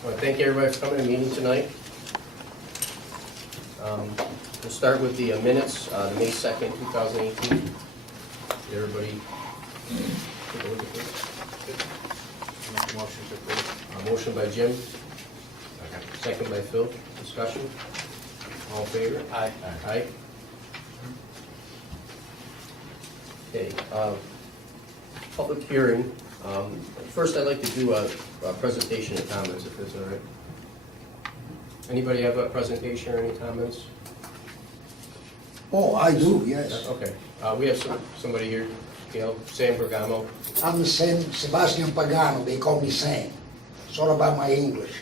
I want to thank everybody for coming to the meeting tonight. We'll start with the minutes, the May 2nd, 2018. Did everybody take a look at this? Make a motion to approve. Motion by Jim, second by Phil. Discussion? All in favor? Aye. Aye. Okay, public hearing. First, I'd like to do a presentation and comments, if that's all right. Anybody have a presentation or any comments? Oh, I do, yes. Okay, we have somebody here, Gail, Sam Bergamo. I'm Sebastian Pagano, they call me Sam. It's all about my English.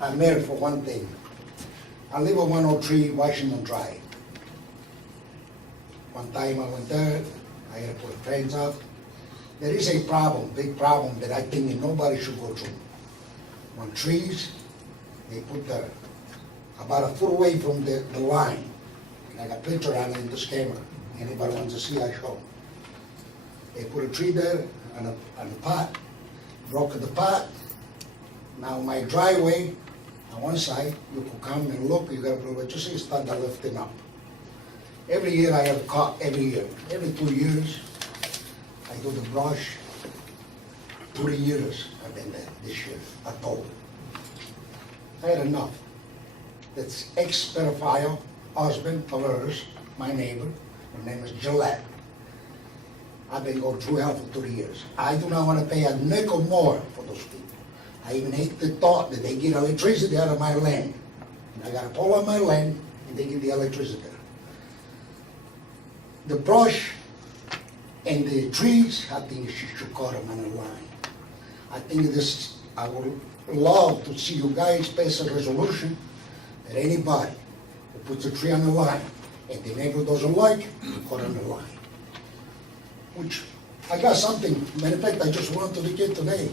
I'm married for one thing. I live on 103 Washington Drive. One time I went there, I had to put fence up. There is a problem, big problem, that I think that nobody should go through. On trees, they put about a foot away from the line. I got a picture on it in this camera. Anybody wants to see, I show. They put a tree there and a pot, broke the pot. Now my driveway, on one side, you could come and look, you gotta what you see, start lifting up. Every year I have cut, every year, every 2 years, I do the brush. 3 years I've been there this year, October. I had enough. That's ex-pedophile husband of hers, my neighbor, her name is Gillette. I've been going through hell for 3 years. I do not want to pay a nickel more for those people. I even hate the thought that they get electricity out of my land. And I got a pole on my land, and they get the electricity. The brush and the trees, I think she should cut them on a line. I think this, I would love to see you guys pass a resolution that anybody who puts a tree on the line and the neighbor doesn't like, you cut on the line. Which, I got something, matter of fact, I just went to the kid today.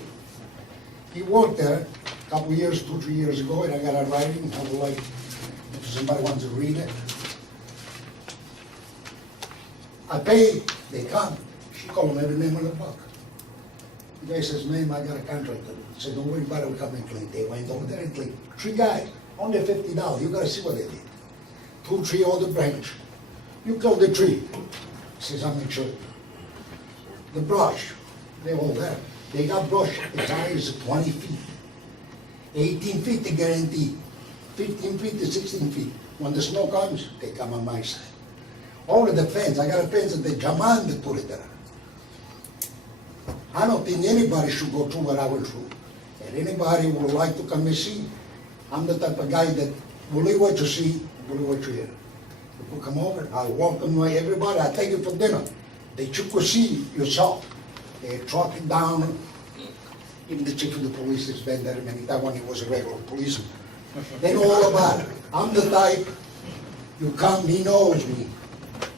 He worked there a couple years, 2, 3 years ago, and I got a writing, I would like, if somebody wants to read it. I pay, they come, she called me every name on the book. The guy says, ma'am, I got a contractor. I said, don't worry about it, we come and clean. They went over there and cleaned. 3 guys, only $50, you gotta see what they did. 2 tree on the branch. You kill the tree. He says, I'm not sure. The brush, they're all there. They got brush as high as 20 feet. 18 feet, they guarantee. 15 feet to 16 feet. When the snow comes, they come on my side. Over the fence, I got a fence that they jump on, they put it there. I don't think anybody should go through what I went through. And anybody would like to come and see, I'm the type of guy that believe what you see, believe what you hear. If you come over, I'll welcome everybody, I'll take you for dinner. That you could see yourself. They truck it down. Even the chief of the police has been there many times when he was a regular policeman. They know all about it. I'm the type, you come, he knows me.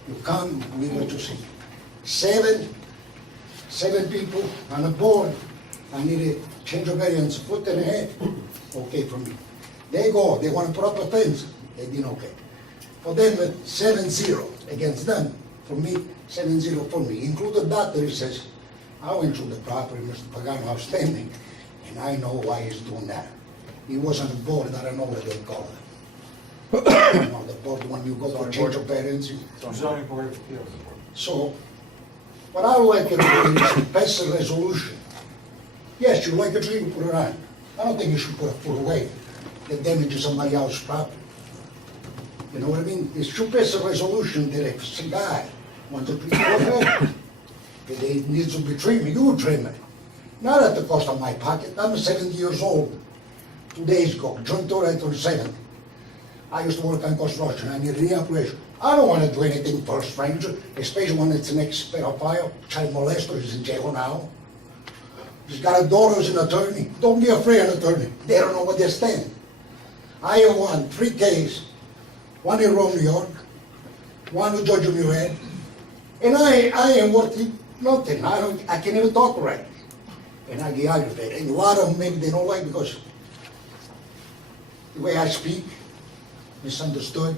You come, we what you see. 7 people on the board. I need a change of variance, foot and a half. Okay for me. They go, they want to put up a fence. They didn't okay. For them, 7-0 against them. For me, 7-0 for me. Included that, there says, I went through the property, Mr. Pagano, outstanding, and I know why he's doing that. He was on the board, I don't know what they call it. You know, the board, when you go for change of parents. Zoning Board of Appeals. So, what I would like to do is to pass a resolution. Yes, you like a tree, you put it on. I don't think you should put a foot away that damages somebody else's property. You know what I mean? It should pass a resolution that if a guy wants a tree, go ahead. If it needs to be trimmed, you trim it. Not at the cost of my pocket. I'm 70 years old. 2 days ago, June 30, 37. I used to work on construction. I need a operation. I don't want to do anything for a stranger, especially when it's an ex-pedophile, child molester is in jail now. He's got a daughter who's an attorney. Don't be afraid of an attorney. They don't know what they stand. I have won 3 cases. 1 in Rome, New York. 1 with Georgia Muir. And I am working nothing. I can't even talk right. And I get aggravated. And a lot of them maybe they don't like because the way I speak, misunderstood.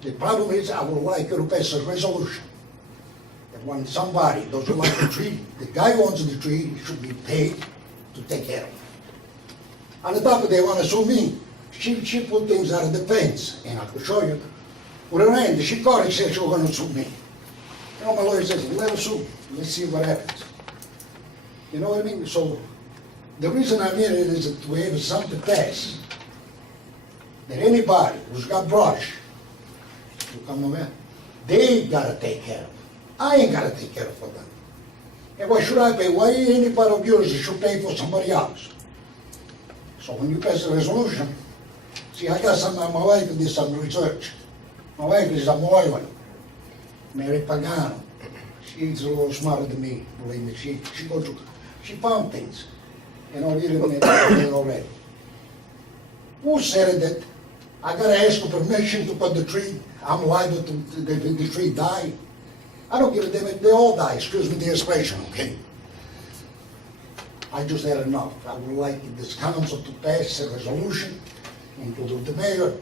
The problem is I would like to pass a resolution that when somebody doesn't like the tree, the guy who owns the tree should be paid to take care of it. On the top of it, they wanna sue me. She put things out of the fence, and I could show you. With her hand, she called and said she was gonna sue me. You know, my lawyer says, let her sue, let's see what happens. You know what I mean? So, the reason I'm here is that we have something pass. That anybody who's got brush, you come over, they gotta take care of. I ain't gotta take care of for them. And why should I pay? Why anybody of yours should pay for somebody else? So when you pass a resolution, see, I got some, my wife did some research. My wife is a Moylan, Mary Pagano. She's a little smarter than me, believe me. She goes to, she found things. You know, you didn't it already. Who said that I gotta ask for permission to cut the tree? I'm liable to, the tree die? I don't give a damn if they all die, excuse me the expression, okay? I just had enough. I would like this council to pass a resolution, including the mayor.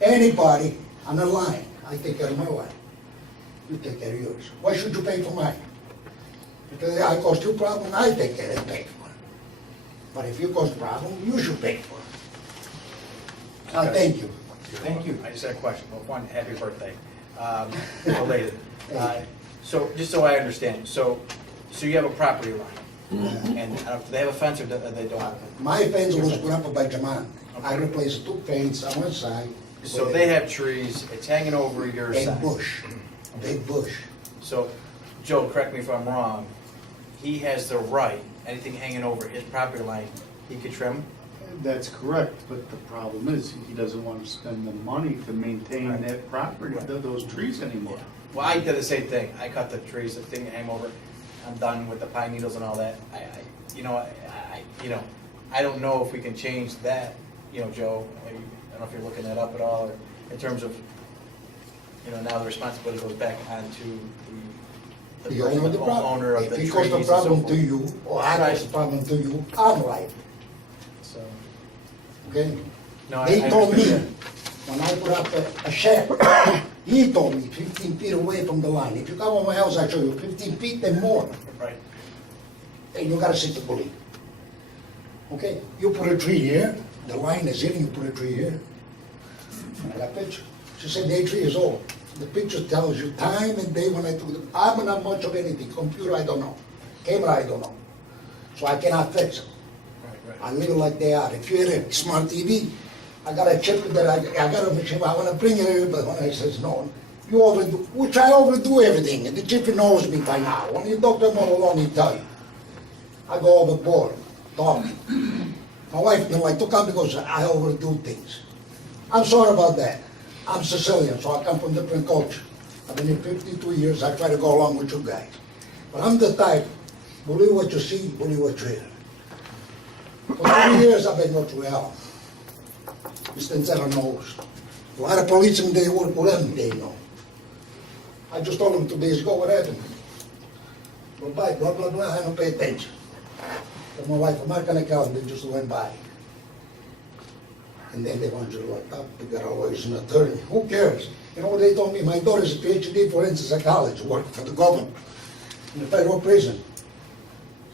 Anybody on the line, I take care of my line. You take care of yours. Why should you pay for mine? If I cause you problem, I take care and pay for it. But if you cause problem, you should pay for it. Thank you. Thank you. I just had a question. Well, one, happy birthday. Related. So, just so I understand, so you have a property line, and do they have a fence or do they don't have a fence? My fence was put up by Jaman. I replaced two fences on one side. So they have trees, it's hanging over your Big side. bush, big bush. So, Joe, correct me if I'm wrong, he has the right, anything hanging over his property line, he could trim? That's correct, but the problem is, he doesn't want to spend the money to maintain Right. that property, Right. those trees anymore. Well, I did the same thing, I cut the trees, the thing hang over, I'm done with the pine needles and all that. I don't know if we can change that, Joe, I don't know if you're looking that up at all, or in terms of, now the responsibility goes back onto the The owner of the problem. owner of the If trees he caused a and so problem forth. to you, or I caused a problem to you, I'm liable, So, okay? no, I They told me, understand when I put up a shed, he told me 15 feet away from the line. If you come on my house, I show you 15 feet and more, that. Right, and you gotta sit the bully. Okay, you put a tree here, the line is in, you put a tree here. I got a picture. She said the tree is old. The picture tells you time and day when I took it. I'm not much of anything. Computer, I don't know. Camera, I don't know. So I cannot fix them. right, I leave it like they are. If you're a smart TV, I got a chip that I got a machine. I want to bring it here, but when I says no, you overdo, which I overdo everything. And the chief knows me by now. When you talk to him all along, he tell you. I go overboard, talking. My wife didn't like to come because I overdo things. I'm sorry about that. I'm Sicilian, so I come from different culture. I've been here 52 years. I try to go along with you guys. But I'm the type, believe what you see, believe what you hear. For 20 years I've been going through hell. Mr. Zera knows. A lot of policemen, they work with them, they know. I just told them 2 days ago what happened. Bye, blah, blah, blah, I don't pay attention. But my wife, I'm not gonna count, they just went by. And then they want you to lock up, they got always an attorney. Who cares? You know what they told me? My daughter's a PhD forensic psychologist, working for the government in the federal prison.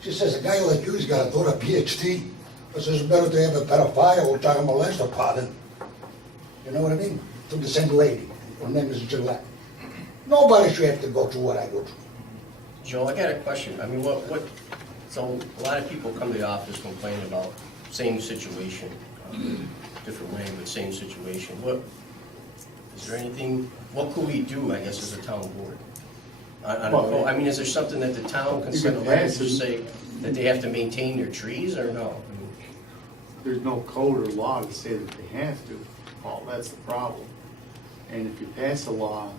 She says, a guy like you's got a daughter, PhD. I says, it's better to have a pedophile or child molester pardon. You know what I mean? To the same lady. Her name is Gillette. Nobody should have to go through what I go through. Joe, I got a question. I mean, so a lot of people come to the office complaining about same situation, different way, but same situation. Is there anything, what could we do, I guess, as a town board? I mean, is there something that the town can You send a can letter pass to it. say that they have to maintain their trees, or no? I mean, There's no code or law to say that they have to, Paul, that's the problem. And if you pass a law,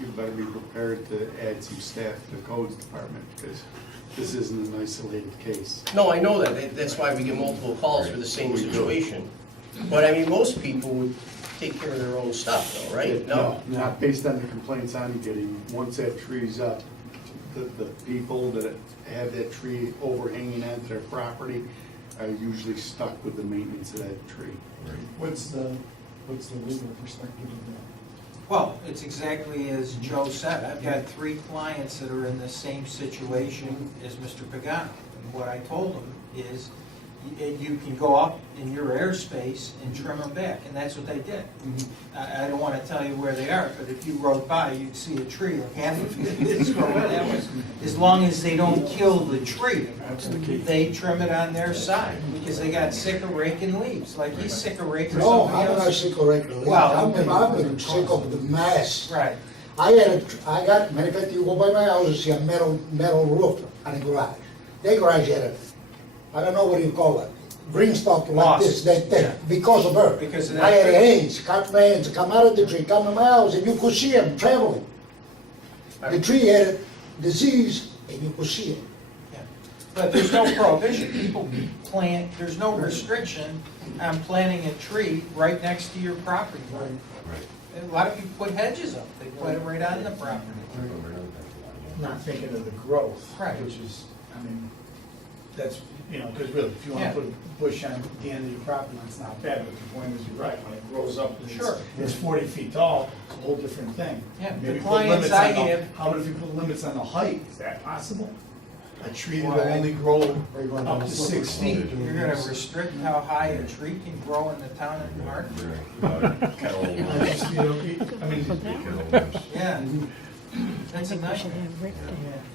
you better be prepared to add some staff to the codes department, because this isn't an isolated case. No, I know that. That's why we get multiple calls for the same situation. But I mean, most people would take care of their own stuff, though, right? No. Not based on the complaints I'm getting. Once that tree's up, the people that have that tree overhanging onto their property are usually stuck with the maintenance of that tree. What's the legal perspective of that? Well, it's exactly as Joe said. I've got 3 clients that are in the same situation as Mr. Pagano. And what I told them is, you can go up in your airspace and trim them back, and that's what they did. I don't want to tell you where they are, but if you rode by, you'd see a tree, like half of it is growing that way. As long as they don't kill the tree, they trim it on their side, because they got sick of raking leaves, like he's sick of raking No, somebody I'm not else. sick of regularly. Well, I've been sick of the mess. Right, I got, matter of fact, you go by my house and see a metal roof on the garage. Their garage had a, I don't know what you call it, green stuff like Moss. this, that, Yeah. because of her. Because of that I had tree. hands, cut my hands, come out of the tree, come to my house, and you could see them traveling. The tree had a disease, and you could see it. yeah. But there's no prohibition, people plant, there's no restriction on planting a tree right next to your property line. A lot of people put hedges up, they plant it right on the property. Not thinking of the growth. Right. Which is, I mean, that's, you know, because really, if you want Yeah. to put a bush on the end of your property, line, it's not bad, but the point is, you're right, when it grows up, and Sure. it's 40 feet tall, it's a whole different thing. Yeah, the Maybe put clients limits I on the- have- How about if you put limits on the height, is that possible? A tree that will Why? only grow up to 6 feet. You're gonna restrict how high a tree can grow in the town of Hartford? I just, you know, I mean, Yeah, that's a I nice, should have Rick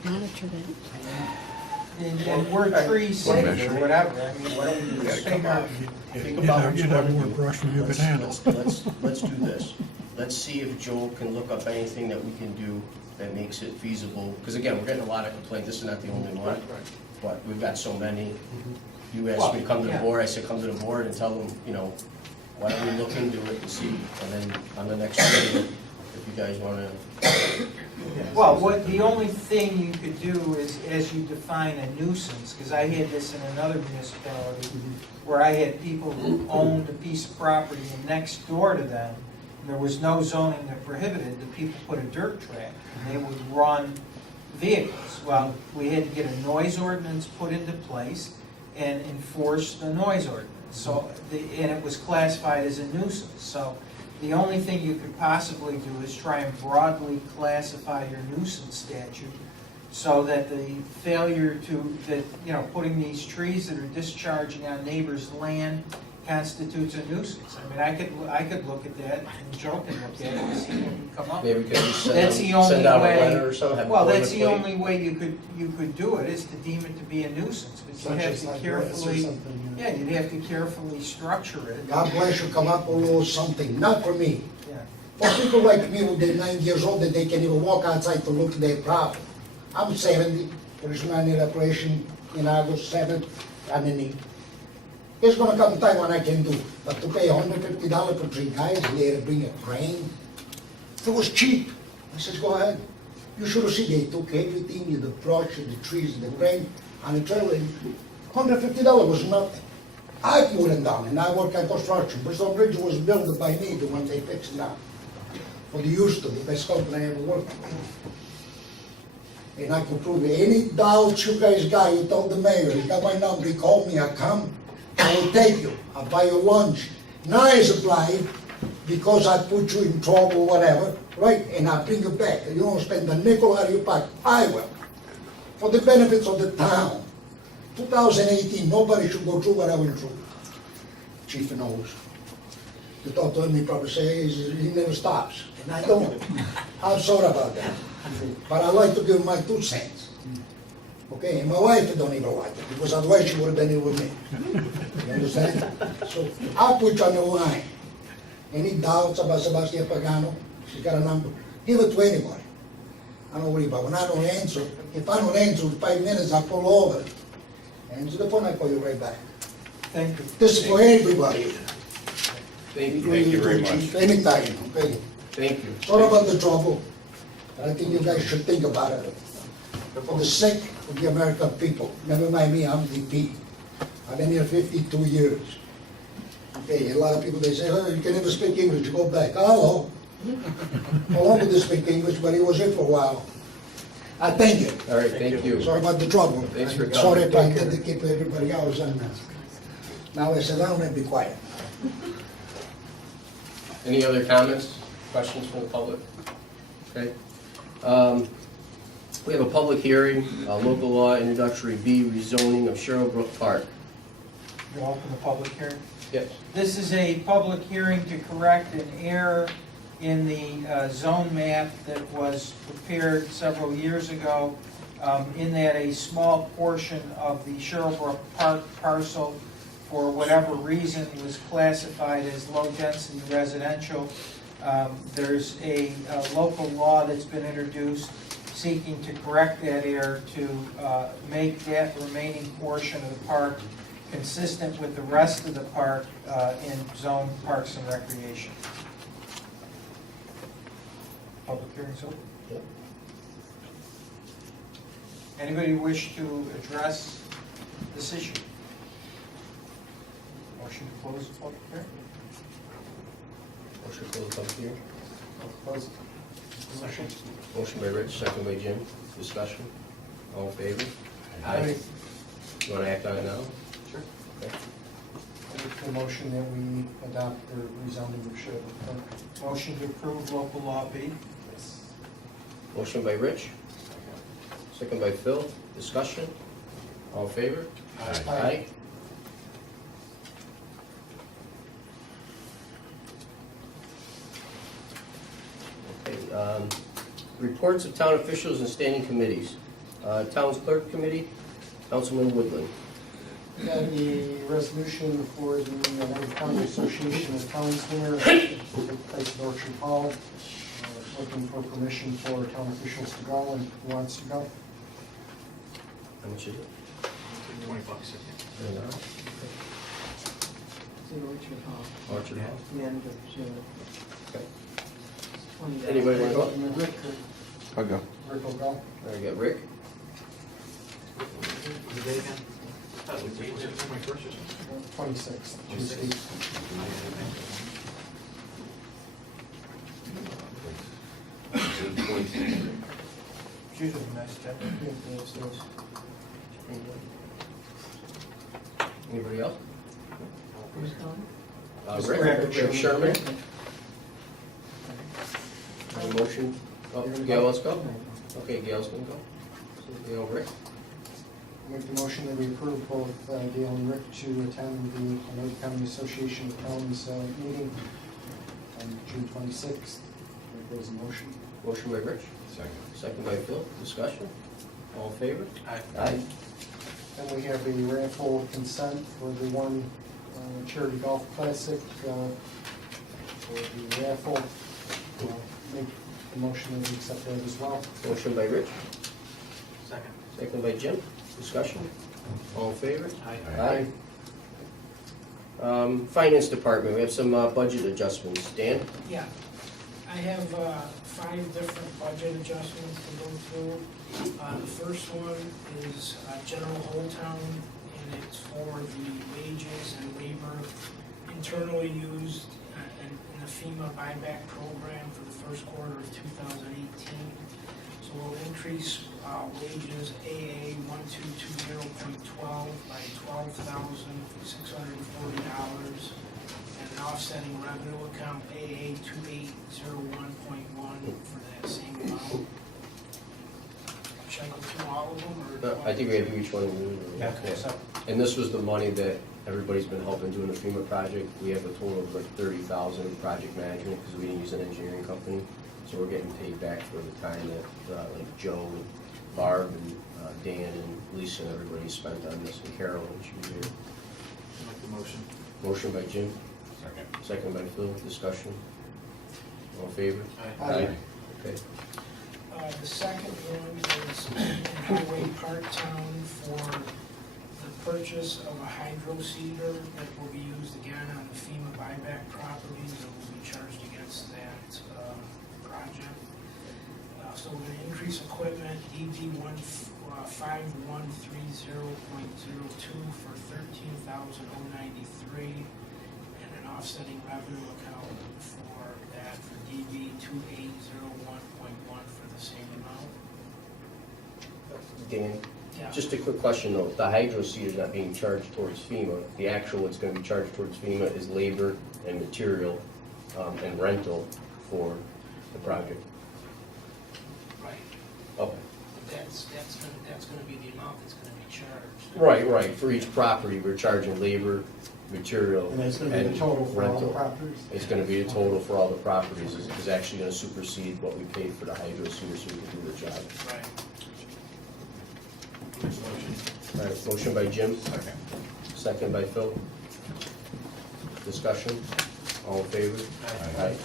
to monitor that. and we're tree safe or whatever, I mean, what do we think of? Think about what you want to do. Let's do this. Let's see if Joel can look up anything that we can do that makes it feasible. Because again, we're getting a lot of complaints, this is not the only one, but we've got so many. You asked me to come to the Yeah. board, I said, come to the board and tell them, you know, why don't we look into it and see, and then on the next meeting, if you guys want to. Well, what, the only thing you could do is, as you define a nuisance, because I had this in another municipality, where I had people who owned a piece of property, and next door to them, there was no zoning that prohibited, the people put a dirt track, and they would run vehicles. Well, we had to get a noise ordinance put into place and enforce the noise ordinance. So, and it was classified as a nuisance, so the only thing you could possibly do is try and broadly classify your nuisance statute so that the failure to, that, you know, putting these trees that are discharging on neighbors' land constitutes a nuisance. I mean, I could look at that, and Joe can look at it and see what can come up. Maybe we could just That's the send only out a way. letter or something. have Well, a that's the boilerplate. only way you could do it, is to deem it to be a nuisance, but Such you have as to like grass or carefully, something, yeah, you'd have to carefully structure it. God bless you, come up with something, not for me. Yeah. For people like me who they're 9 years old and they can even walk outside to look at their property. I'm 70, there's my knee operation in August 7th, I'm in knee. There's gonna come a time when I can do, but to pay $150 for 3 guys, they had to bring a crane. It was cheap. I says, go ahead. You should have seen, they took everything, the brush, the trees, the crane, and the trailer. $150 was nothing. I put it down, and I work at construction. Bristol Bridge was built by me, the one they fixed now. For the used to, the best company I ever worked with. And I could prove it. Any doubts you guys got, you told the mayor, you got my number, he called me, I come, I will take you, I'll buy you lunch. Now I supply, because I put you in trouble, whatever, right, and I bring you back. You don't spend a nickel out of your pocket, I will. For the benefits of the town. 2018, nobody should go through what I went through. Chief knows. You talk to him, he probably says he never stops, and I don't. I'm sorry about that. But I like to give my 2 cents. Okay, and my wife don't even like it, because otherwise she would have been here with me. You understand? So I'll put you on the line. Any doubts about Sebastian Pagano? She's got a number. Give it to anybody. I don't worry about it. When I don't answer, if I don't answer in 5 minutes, I pull over. Answer the phone, I call you right back. Thank you. This is for everybody. Thank you. Thank you very much. Anytime, okay? Thank you. Sorry about the trouble. I think you guys should think about it. For the sake of the American people, never mind me, I'm VP. I've been here 52 years. Okay, a lot of people, they say, oh, you can never speak English, you go back. Hello. How long did they speak English, but he was here for a while. I thank you. All right, thank you. Sorry about the trouble. Thanks for coming. Sorry if I did to keep everybody else on that. Now I sit down and be quiet. Any other comments, questions from the public? Okay. We have a public hearing, local law introductory B, rezoning of Sherrillbrook Park. You open the public hearing? Yes. This is a public hearing to correct an error in the zone map that was prepared several years ago, in that a small portion of the Sherrillbrook Park parcel, for whatever reason, was classified as low-density residential. There's a local law that's been introduced seeking to correct that error to make that remaining portion of the park consistent with the rest of the park in zone parks and recreation. Public hearing's open. Yep. Anybody wish to address this issue? Motion to close the public hearing? Motion to close the public hearing. Close. Motion. Motion by Rich, second by Jim. Discussion. All in favor? Aye. You want to act on it now? Sure. Okay. I make the motion that we adopt the rezoning of Sherrillbrook Park. Motion to approve local law B. Motion by Rich, second by Phil. Discussion. All in favor? Aye. Okay, reports of town officials and standing committees. Town's clerk committee, Councilman Woodland. We got a resolution for the Lorraine County Association of Towns Dinner that took place at Orchard Hall. Looking for permission for town officials to go, and who wants to go? How much is it? $20. $20. It's in Orchard Hall, Orchard Hall. the end of June. Okay. $20. Anybody want to go? Rick, I'll go. Rick will go. All right, we got Rick. The date again? Was it 21st or something? 26th, Tuesday. She's a nice guy. Anybody else? Who's going? Rick Sherman. Any motion? Oh, Gail, let's go. Okay, Gail's gonna go. So, Gail, Rick. Make the motion that we approve both Gail and Rick to attend the Lorraine County Association of Towns meeting on June 26th. There goes a motion. Motion by Rich. Second. Second by Phil. Discussion. All in favor? Aye. Aye. Then we have a raffle consent for the one charity golf classic for the raffle. Make the motion that we accept that as well. Motion by Rich. Second. Second by Jim. Discussion. All in favor? Aye. Finance Department, we have some budget adjustments. Dan? Yeah, I have 5 different budget adjustments to go through. The first one is general whole town, and it's for the wages and labor internally used in the FEMA buyback program for the first quarter of 2018. So we'll increase wages AA 1220.12 by $12,640, and an offsetting revenue account AA 2801.1 for that same amount. Should I go through all of them, or? No, I think we have to do each one. Yeah, so- And this was the money that everybody's been helping doing the FEMA project. We have a total of like 30,000 in project management because we didn't use an engineering company. So we're getting paid back for the time that like Joe and Barb and Dan and Lisa and everybody spent on this, and Carol and she was here. Make the motion. Motion by Jim, Second. second by Phil. Discussion. All in favor? Aye. Okay. The second one is in highway part-town for the purchase of a hydro seeder that will be used again on the FEMA buyback properties that will be charged against that project. So we're going to increase equipment DD 5130.02 for $13,093, and an offsetting revenue account for that for DB 2801.1 for the same amount. Dan, Yeah. just a quick question though. The hydro seed is not being charged towards FEMA. The actual what's going to be charged towards FEMA is labor and material and rental for the project. Right. Okay. That's gonna be the amount that's gonna be charged. Right, for each property, we're charging labor, material, And it's gonna be the total for all the rental. properties? It's gonna be the total for all the properties, is actually gonna supersede what we paid for the hydro seeder so we can do the job. Right. All right, motion by Jim. Second by Phil. Discussion, all in favor? Aye.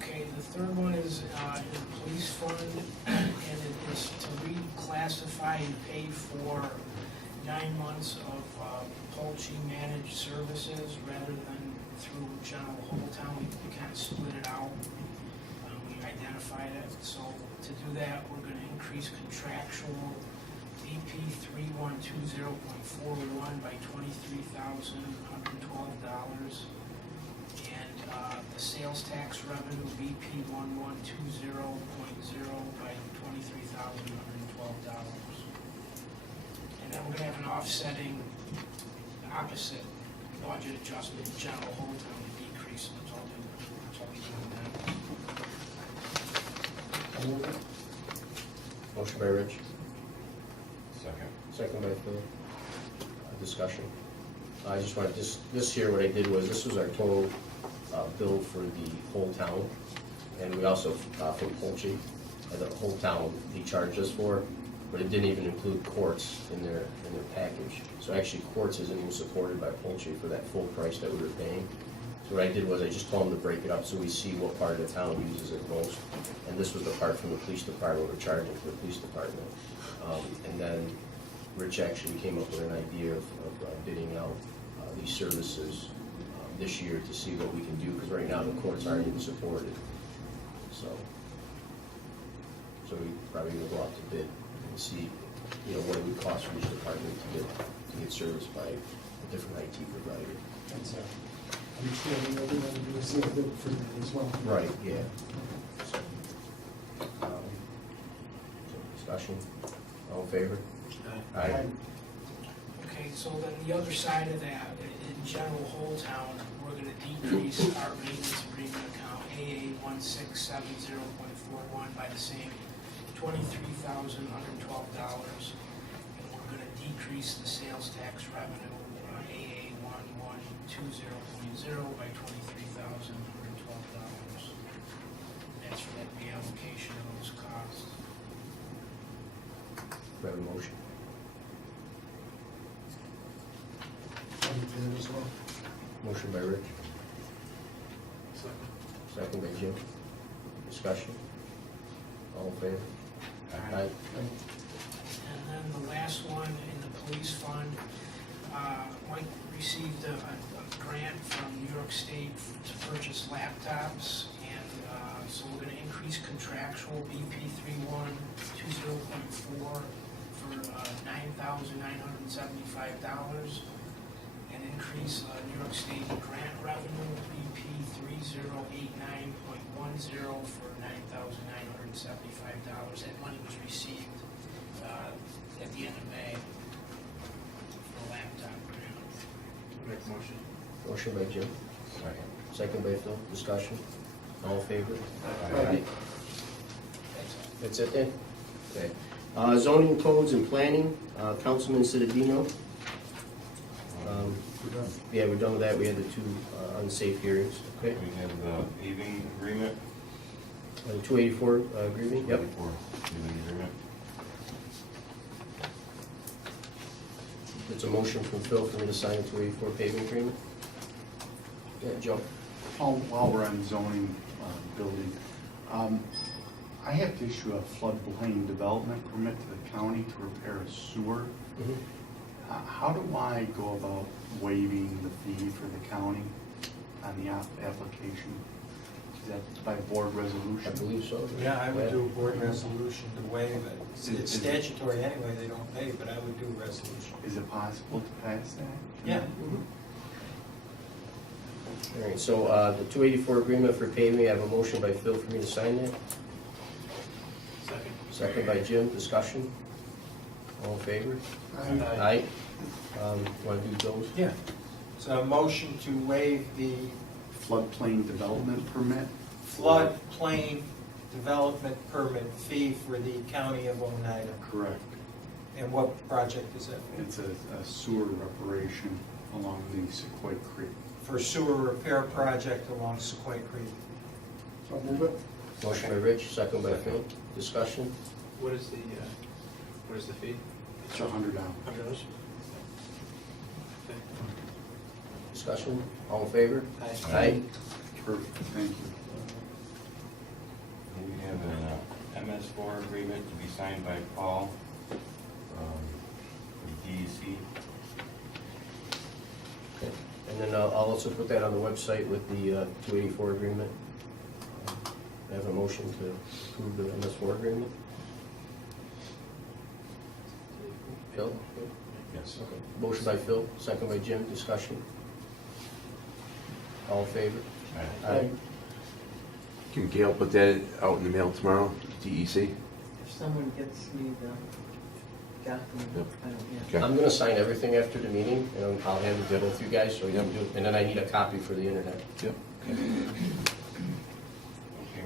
Okay, the third one is in the police fund, and it is to reclassify and pay for 9 months of poultry managed services rather than through general whole town. We kind of split it out. We identified it, so to do that, we're gonna increase contractual BP 3120.41 by $23,112. And the sales tax revenue, BP 1120.0 by $23,112. And then we're gonna have an offsetting, opposite budget adjustment, general whole town decrease, that's all we do with that. I'll move it. Motion by Rich, Second. second by Phil. Discussion. I just wanted, this here, what I did was, this was our total bill for the whole town, and we also, for poultry, the whole town, he charged us for, but it didn't even include quartz in their package. So actually, quartz isn't even supported by poultry for that full price that we were paying. So what I did was, I just told them to break it up so we see what part of the town uses it most. And this was the part from the police department we're charging for the police department. And then Rich actually came up with an idea of bidding out these services this year to see what we can do, because right now the courts aren't even supported. So we probably gonna go out to bid and see, what it would cost for each department to get serviced by a different IT provider. That's understanding that we want to do a same bid for that as well. Right, yeah. So, discussion, all in favor? Aye. Okay, so then the other side of that, in general whole town, we're gonna decrease our maintenance agreement account, AA 1670.41 by the same $23,112. And we're gonna decrease the sales tax revenue, AA 1120.0 by $23,112. That's for that reallocation of those costs. We have a motion. I'll move that as well. Motion by Rich. Second by Jim. Discussion. All in favor? Aye. And then the last one, in the police fund, Mike received a grant from New York State to purchase laptops, and so we're gonna increase contractual BP 3120.4 for $9,975, and increase New York State grant revenue, BP 3089.10 for $9,975. That money was received at the end of May for a laptop grant. Make a motion. Motion by Jim. Second. Second by Phil. Discussion. All in favor? Aye. That's it then? Okay. Zoning codes and planning, Councilman Citadino. Yeah, we're done with that. We had the two unsafe hearings. Okay. We have the paving agreement. 284 agreement, yep. Paving agreement. It's a motion from Phil for me to sign a 284 paving agreement. Yeah, Joe. While we're on zoning, building, I have to issue a floodplain development permit to the county to repair a sewer. How do I go about waiving the fee for the county on the application? Is that by board I resolution? believe so. Yeah, I would do a board resolution to waive it. It's statutory anyway, they don't pay, but I would do a resolution. Is it possible to pass that? Yeah. All right, so the 284 agreement for paving, I have a motion by Phil for me to sign that. Second. Second by Jim. Discussion. All in favor? Aye. Want to do those? Yeah. So a motion to waive the Floodplain development permit? floodplain development permit fee for the county of Oneida. Correct. And what project is that It's a sewer reparation along the Sequoia Creek. for? For sewer repair project along Sequoia Creek. So move it. Motion by Rich, second by Phil. Discussion? What is the fee? It's $100. $100. Discussion? All in favor? Aye. Aye. Perfect, thank you. And we have an MS4 agreement to be signed by Paul with DEC. Okay. And then I'll also put that on the website with the 284 agreement. I have a motion to approve the MS4 agreement. Phil? Yes. Okay. Motion by Phil, second by Jim. Discussion? All in favor? Aye. Can Gail put that out in the mail tomorrow, DEC? If someone gets me the document, Yep. I don't, yeah. Okay. I'm gonna sign everything after the meeting, and I'll hand it to both you guys, so you can do, and then I need a copy for the internet. Yep. Okay,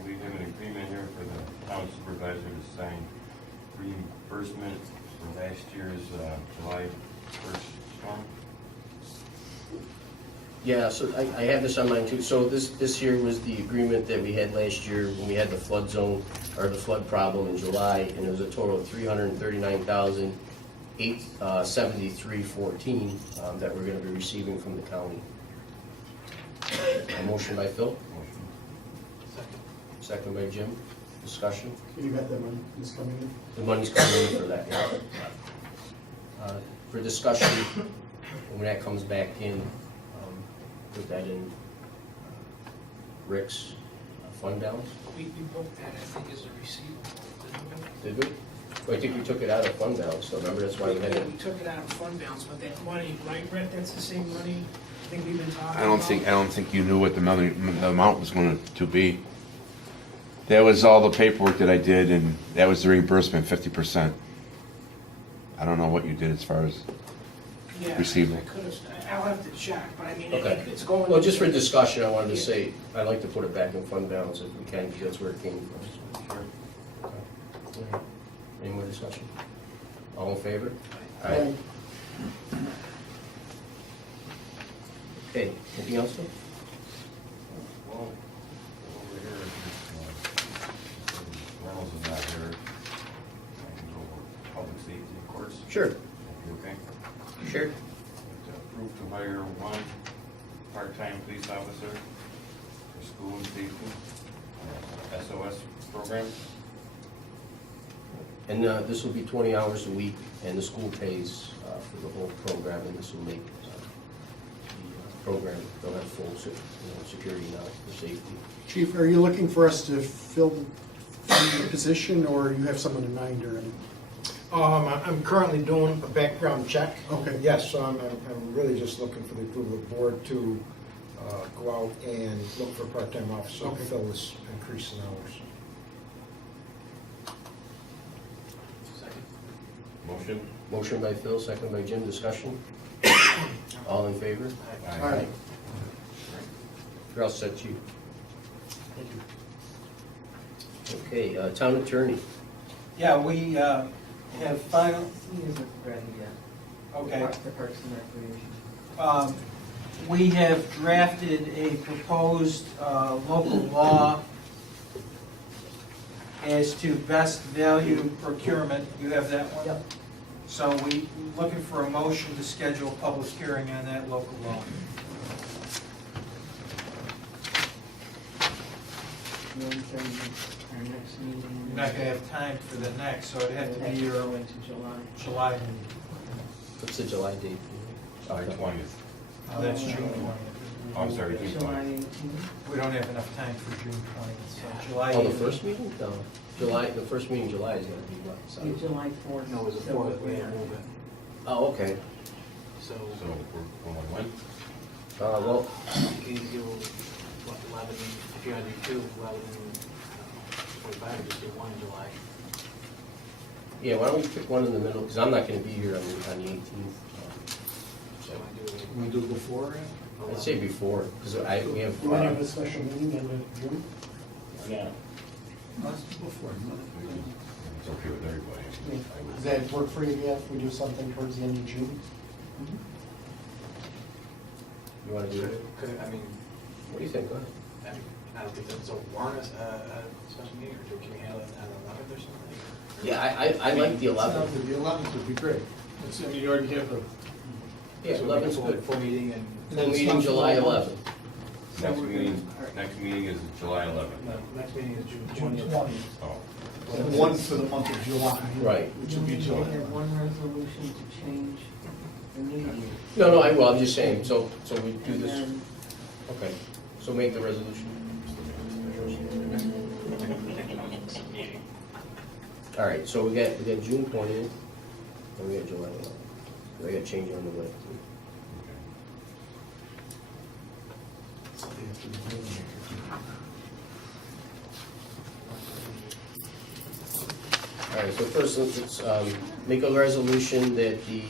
we have an agreement here for the town supervisor to sign reimbursement for last year's July 1st storm. Yeah, so I have this on mine too. So this here was the agreement that we had last year when we had the flood zone, or the flood problem in July, and it was a total of $339,873.14 that we're gonna be receiving from the county. A motion by Phil, Motion. second by Jim. Discussion? You got that money, is coming in? The money's coming in for that, yeah. For discussion, when that comes back in, put that in Rick's fund balance. We booked that, I think, as a receivable, didn't we? Did we? Well, I think we took it out of fund balance, so remember, that's why we had it. We took it out of fund balance, but that money, right, Brett, that's the same money I think we've been talking about? I don't think you knew what the amount was going to be. That was all the paperwork that I did, and that was the reimbursement, 50%. I don't know what you did as far as, Yeah, receivable. I could have, I'll have to check, but I mean, Okay. it's going. Well, just for discussion, I wanted to say, I'd like to put it back in fund balance if we can, because that's where it came from. Sure. Okay. Any more discussion? All in favor? Aye. Okay, anything else, Phil? Well, over here, Reynolds is not here. I can go over public safety, of course. Sure. You okay? Sure. To approve to hire one part-time police officer for school and safety, SOS program. And this will be 20 hours a week, and the school pays for the whole program, and this will make the program, they'll have full security now for safety. Chief, are you looking for us to fill the position, or you have someone in mind already? I'm currently doing a background check. Okay. Yes, so I'm really just looking for the approval of the board to go out and look for a part-time officer to Okay. fill this increase in hours. Motion? Motion by Phil, second by Jim, discussion? All in favor? Aye. You're all set, Chief. Okay, town attorney. Yeah, we have final, He isn't ready yet. okay. The Parks and Recreation. We have drafted a proposed local law as to best value procurement. You have that one? Yep. So we looking for a motion to schedule a public hearing on that local law. You want to send our next meeting? You're not gonna have time for the next, so it'd have to be your Go into July. July meeting. What's the July date? July 20th. That's June 20th. Oh, I'm sorry, June July 20th. 18th? We don't have enough time for June 20th, so July. Oh, the 18th. first meeting? No, July, the first meeting in July is gonna be what? Yeah, Saturday? July 4th. No, it was the So 4th, we we had to are- move it. Oh, okay. So, So we're going when? Well, you can do, what, 11, if you're gonna do 2, 11, 45, or just do 1 in July. yeah, why don't we pick one in the middle, because I'm not gonna be here on the 18th. So I do We do before? I'd say before, because we have, You want to have a special meeting in June? Yeah. Let's do before. it's okay with everybody. Does that work for you, Gail, if we do something towards the end of June? You want to do it? I mean, What do you think, Glenn? I don't think that's a warrant, a special meeting, or can we handle it on the 11th or something? Yeah, I like the 11th. The 11th would be great. I mean, you already have the. Yeah, 11th's good. Full meeting and. Full meeting July 11th. Next meeting is July 11th. No, next meeting is June June 20th. 20th. Oh, And one for the month of July. Right. Which would be We July. have one resolution to change the meeting. No, I will, I'm just saying, so we do And this, then okay, so make the resolution. All right, so we got June 20th, and we got July 11th. We got to change it on the way. All right, so first, let's make a resolution that the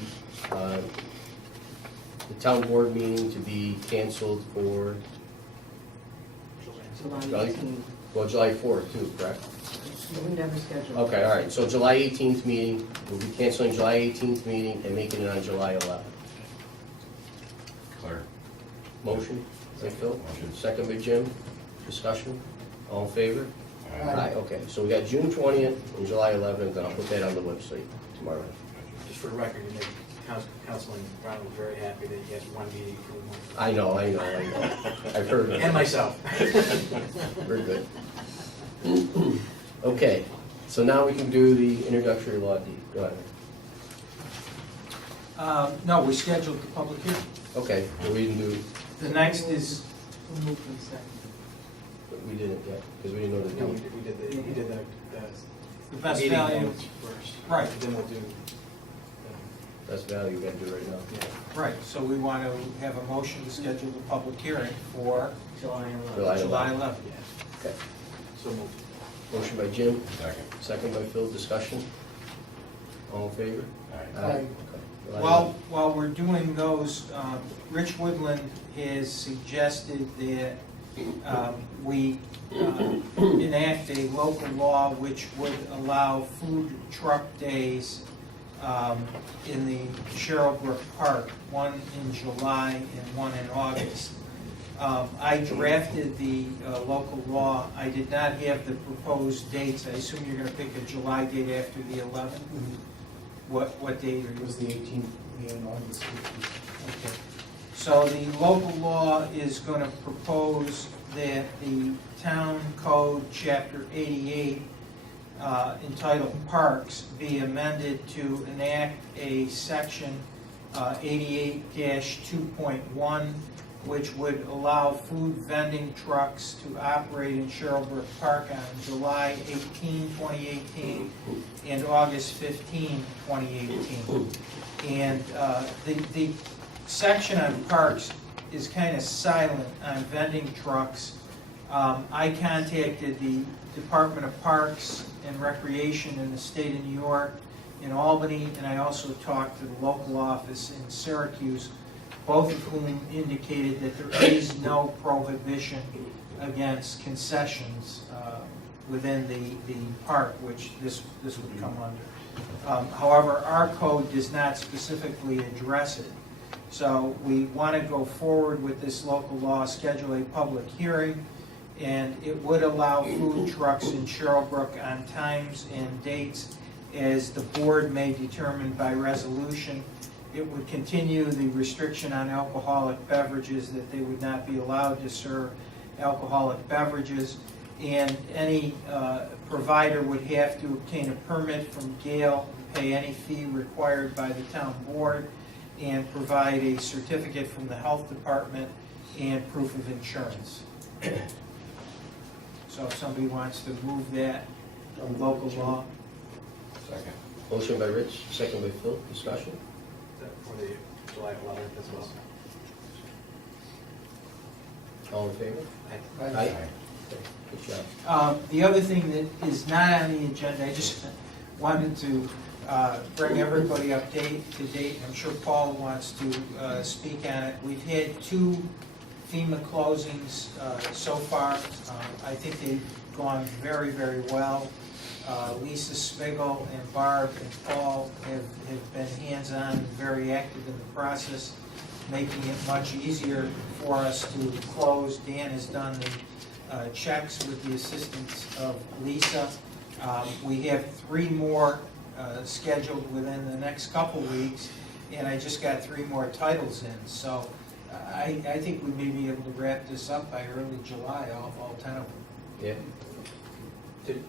town board meeting to be canceled for, July 18th. well, July 4th too, correct? We never scheduled. Okay, all right, so July 18th meeting, we'll be canceling July 18th meeting and making it on July 11th. Claire. Motion, by Phil? Motion. Second by Jim, discussion, all in favor? Aye. Okay, so we got June 20th and July 11th, and I'll put that on the website tomorrow. Just for the record, you make Councilman Brown was very happy that he has one meeting for the month. I know. I've heard of it. And myself. Very good. Okay, so now we can do the introductory law deed. Go ahead. No, we scheduled the public hearing. Okay, well, we didn't do, The next is, Who moved in second? we didn't yet, because we didn't know the No, date. we did the the best meeting value. notes first. Right. Then we'll do. That's value we gotta do right now. Right, so we want to have a motion to schedule the public hearing for July 11th. July July 11th. 11th. Okay, So moved. motion by Jim, Second. second by Phil, discussion. All in favor? Aye. Aye. Okay. July While we're doing those, Rich Woodland has suggested that we enact a local law which would allow food truck days in the Sherrillbrook Park, one in July and one in August. I drafted the local law. I did not have the proposed dates. I assume you're going to pick a July date after the 11th? What date are It you? was the 18th, and August 15th. Okay. So the local law is going to propose that the town code, chapter 88, entitled Parks, be amended to enact a section 88-2.1, which would allow food vending trucks to operate in Sherrillbrook Park on July 18, 2018, and August 15, 2018. And the section on parks is kind of silent on vending trucks. I contacted the Department of Parks and Recreation in the state of New York, in Albany, and I also talked to the local office in Syracuse, both of whom indicated that there is no prohibition against concessions within the park, which this would come under. However, our code does not specifically address it. So we want to go forward with this local law, schedule a public hearing, and it would allow food trucks in Sherrillbrook on times and dates as the board may determine by resolution. It would continue the restriction on alcoholic beverages, that they would not be allowed to serve alcoholic beverages, and any provider would have to obtain a permit from Gale, pay any fee required by the town board, and provide a certificate from the health department and proof of insurance. So if somebody wants to move that local law. Second. Motion by Rich, second by Phil, discussion. For the July 11th as well. All in favor? Aye. Okay, good job. The other thing that is not on the agenda, I just wanted to bring everybody up to date. I'm sure Paul wants to speak on it. We've had 2 FEMA closings so far. I think they've gone very, very well. Lisa Spiegel and Barb and Paul have been hands-on and very active in the process, making it much easier for us to close. Dan has done the checks with the assistance of Lisa. We have 3 more scheduled within the next couple weeks, and I just got 3 more titles in. So I think we may be able to wrap this up by early July, all 10 of them. Yeah. Did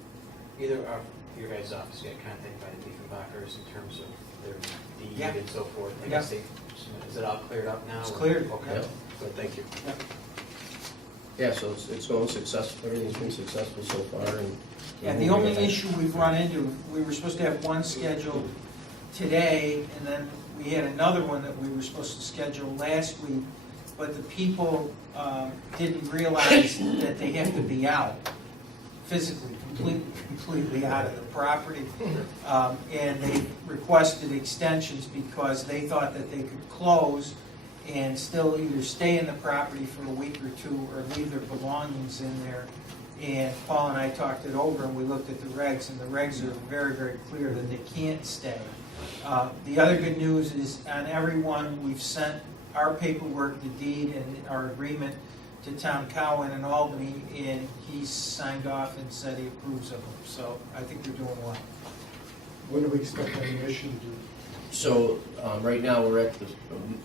either of your guys' office get contacted by the Diefenbachers in terms of their deed Yeah. and so forth? I Yeah. guess is it all cleared up now? It's or- cleared. Okay, Yeah. good, thank you. Yeah, so it's going successful, everything's been successful so far, and. Yeah, the only issue we've run into, we were supposed to have one scheduled today, and then we had another one that we were supposed to schedule last week, but the people didn't realize that they have to be out, physically, completely out of the property. And they requested extensions because they thought that they could close and still either stay in the property for a week or 2 or leave their belongings in there. And Paul and I talked it over and we looked at the regs, and the regs are very, very clear that they can't stay. The other good news is on everyone, we've sent our paperwork, the deed and our agreement to Tom Cowan in Albany, and he's signed off and said he approves of them. So I think we're doing well. When do we expect ammunition to do? So, right now, we're at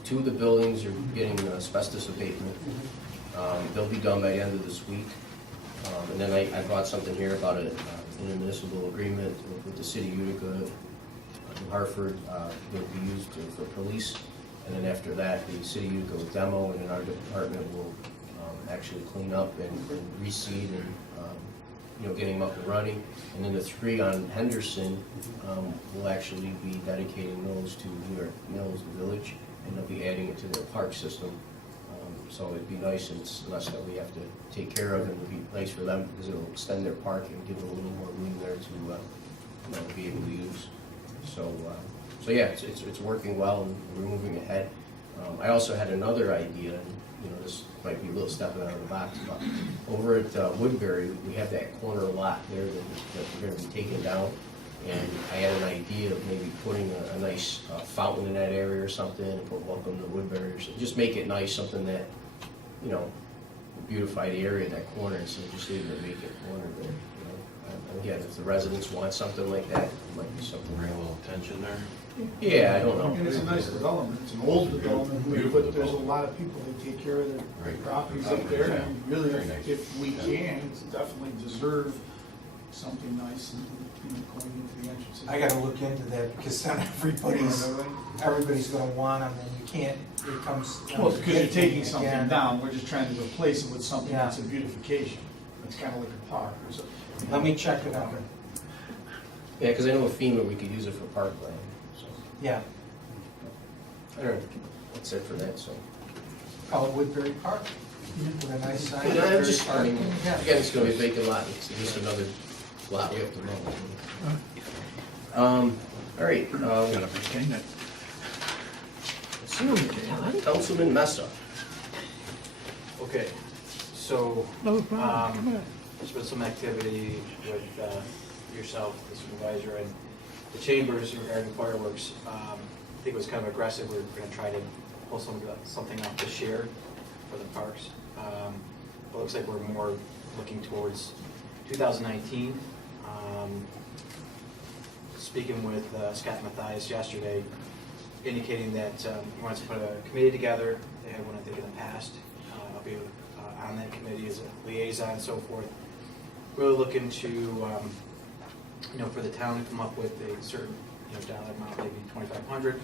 2 of the buildings are getting asbestos abatement. They'll be done by the end of this week. And then I brought something here about an intermunicipal agreement with the city of Utica, New Hartford, will be used for police. And then after that, the city of Utica will demo, and then our department will actually clean up and reseed and, getting them up and running. And then the 3 on Henderson, will actually be dedicating those to New York Mills, the village, and they'll be adding it to their park system. So it'd be nice, and it's less that we have to take care of, and it'll be nice for them because it'll extend their park and give them a little more room there to, be able to use. So yeah, it's working well, and we're moving ahead. I also had another idea, and this might be a little stepping out of the box, but over at Woodbury, we have that corner lot there that we're going to be taking down, and I had an idea of maybe putting a nice fountain in that area or something, and put "Welcome to Woodbury" or something. Just make it nice, something that beautify the area, that corner, instead of just leaving a vacant corner there. Again, if the residents want something like that, it might be something. Bring a little attention there. Yeah, I don't know. And it's a nice development, it's an old development, but there's a lot of people that take care of their Right. properties up there. Yeah. And really, Very nice. if we can, it's definitely deserve something nice and, going into the entrance. I gotta look into that because then everybody's gonna want them, and you can't, it comes. Well, because you're taking something Again. down, we're just trying to replace it with something Yeah. that's a beautification. It's kind of like a park or something. Let me check it out. Yeah, because I know with FEMA, we could use it for parkland, so. Yeah, I don't know, that's it for that, so. call it Woodbury Park, with a nice sign. Yeah, I'm just, I mean, Yeah. again, it's gonna be a vacant lot, it's just another lot we have to mow. All right, Councilman Mesa. Okay, so, there's been some activity with yourself, the supervisor, and the chambers regarding fireworks. I think it was kind of aggressive. We're going to try to pull something up this year for the parks. But it looks like we're more looking towards 2019. Speaking with Scott Mathias yesterday, indicating that he wants to put a committee together. They had one, I think, in the past. I'll be on that committee as a liaison and so forth. Really looking to, for the town to come up with a certain, dollar amount, maybe $2,500.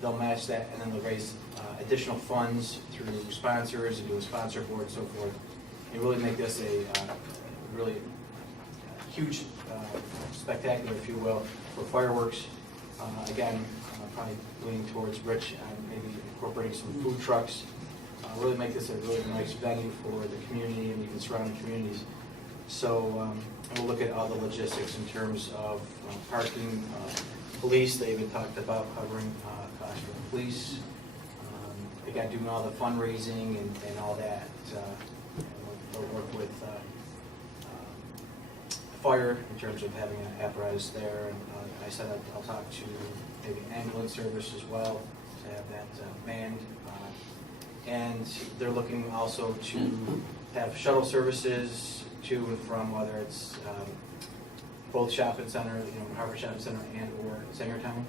They'll match that, and then they'll raise additional funds through sponsors and do a sponsor board and so forth, and really make this a really huge spectacular, if you will, for fireworks. Again, probably leaning towards Rich and maybe incorporating some food trucks. Really make this a really nice venue for the community and even surrounding communities. So we'll look at all the logistics in terms of parking, police. They even talked about covering costs for the police. Again, doing all the fundraising and all that. And we'll work with fire in terms of having an apparatus there. And I said I'll talk to maybe ambulance service as well to have that manned. And they're looking also to have shuttle services to and from, whether it's both shopping center, Hartford Shopping Center and or Singertown.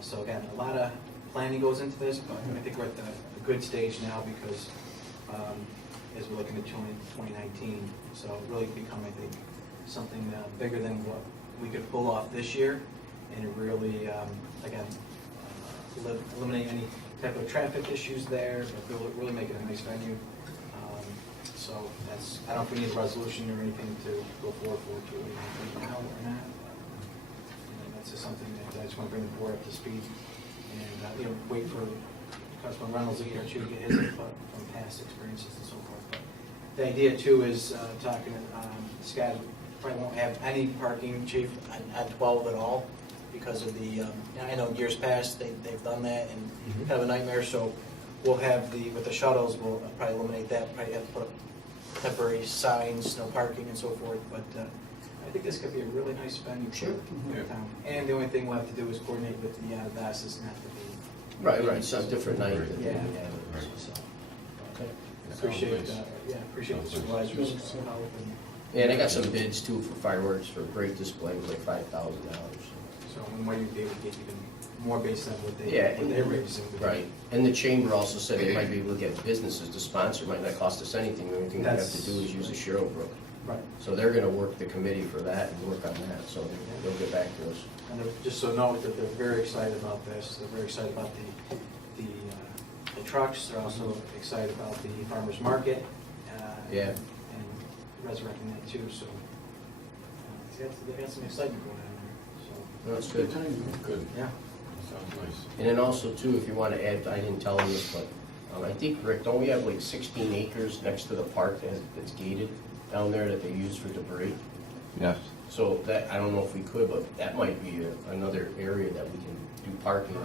So again, a lot of planning goes into this, but I think we're at a good stage now because as we're looking at 2019, so it really become, I think, something bigger than what we could pull off this year, and it really, again, eliminate any type of traffic issues there, but really make it a nice venue. So that's, I don't know if we need a resolution or anything to go forward for it now or not. That's just something that I just want to bring the board up to speed and wait for Councilman Reynolds here to get his input from past experiences and so forth. But the idea too is talking to Scott, probably won't have any parking, Chief, at 12 at all because of the, I know years past they've done that and kind of a nightmare. So we'll have with the shuttles, we'll probably eliminate that. Probably have to put up temporary signs, no parking and so forth. But I think this could be a really nice venue for the town. And the only thing we'll have to do is coordinate with the buses, not to be. Right, some different night. Yeah. Yeah. So, okay. Appreciate appreciate the supervisors' help. And I got some bids too for fireworks for great display, like $5,000. So we might be able to get even more based on what Yeah, they're raising. Right, and the chamber also said they might be able to get businesses to sponsor, might not cost us anything, the only thing we have to do is use a Sherrillbrook. Right. So they're gonna work the committee for that and work on that, so they'll get back to us. And just so note that they're very excited about this. They're very excited about the trucks. They're also excited about the farmers market. Yeah. And resurrecting that too. So they got some excitement going on there. So No, that's good. Good. yeah. Sounds nice. And then also too, if you wanna add, I didn't tell you this, but I think, Rick, don't we have like 16 acres next to the park that's gated down there that they use for debris? Yes. So that, I don't know if we could, but that might be another area that we can do parking.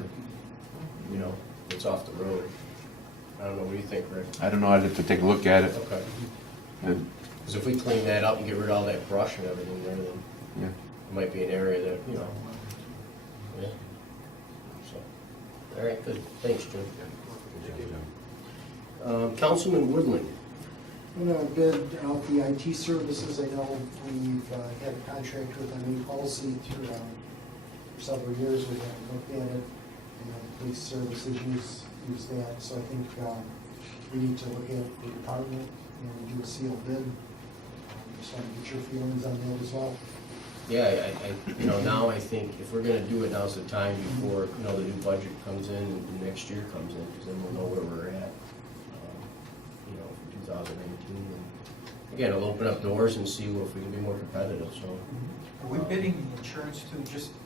It's off the road. I don't know, what do you think, Rick? I don't know, I'd have to take a look at it. Okay. And, Because if we clean that up and get rid of all that brush and everything there, then yeah. it might be an area that, yeah. So, all right, good, thanks, Jim. Councilman Woodland. I'm going to bid out the IT services. I know we've had a contract with a new policy for several years. We haven't looked at it. Police services use that. So I think we need to look at the department and do a sealed bid. Just want to get your feelings on that as well. Yeah, now I think if we're gonna do it, now's the time before, the new budget comes in and the next year comes in, because then we'll know where we're at, for 2019. And again, it'll open up doors and see if we can be more competitive, so. Are we bidding the insurance too?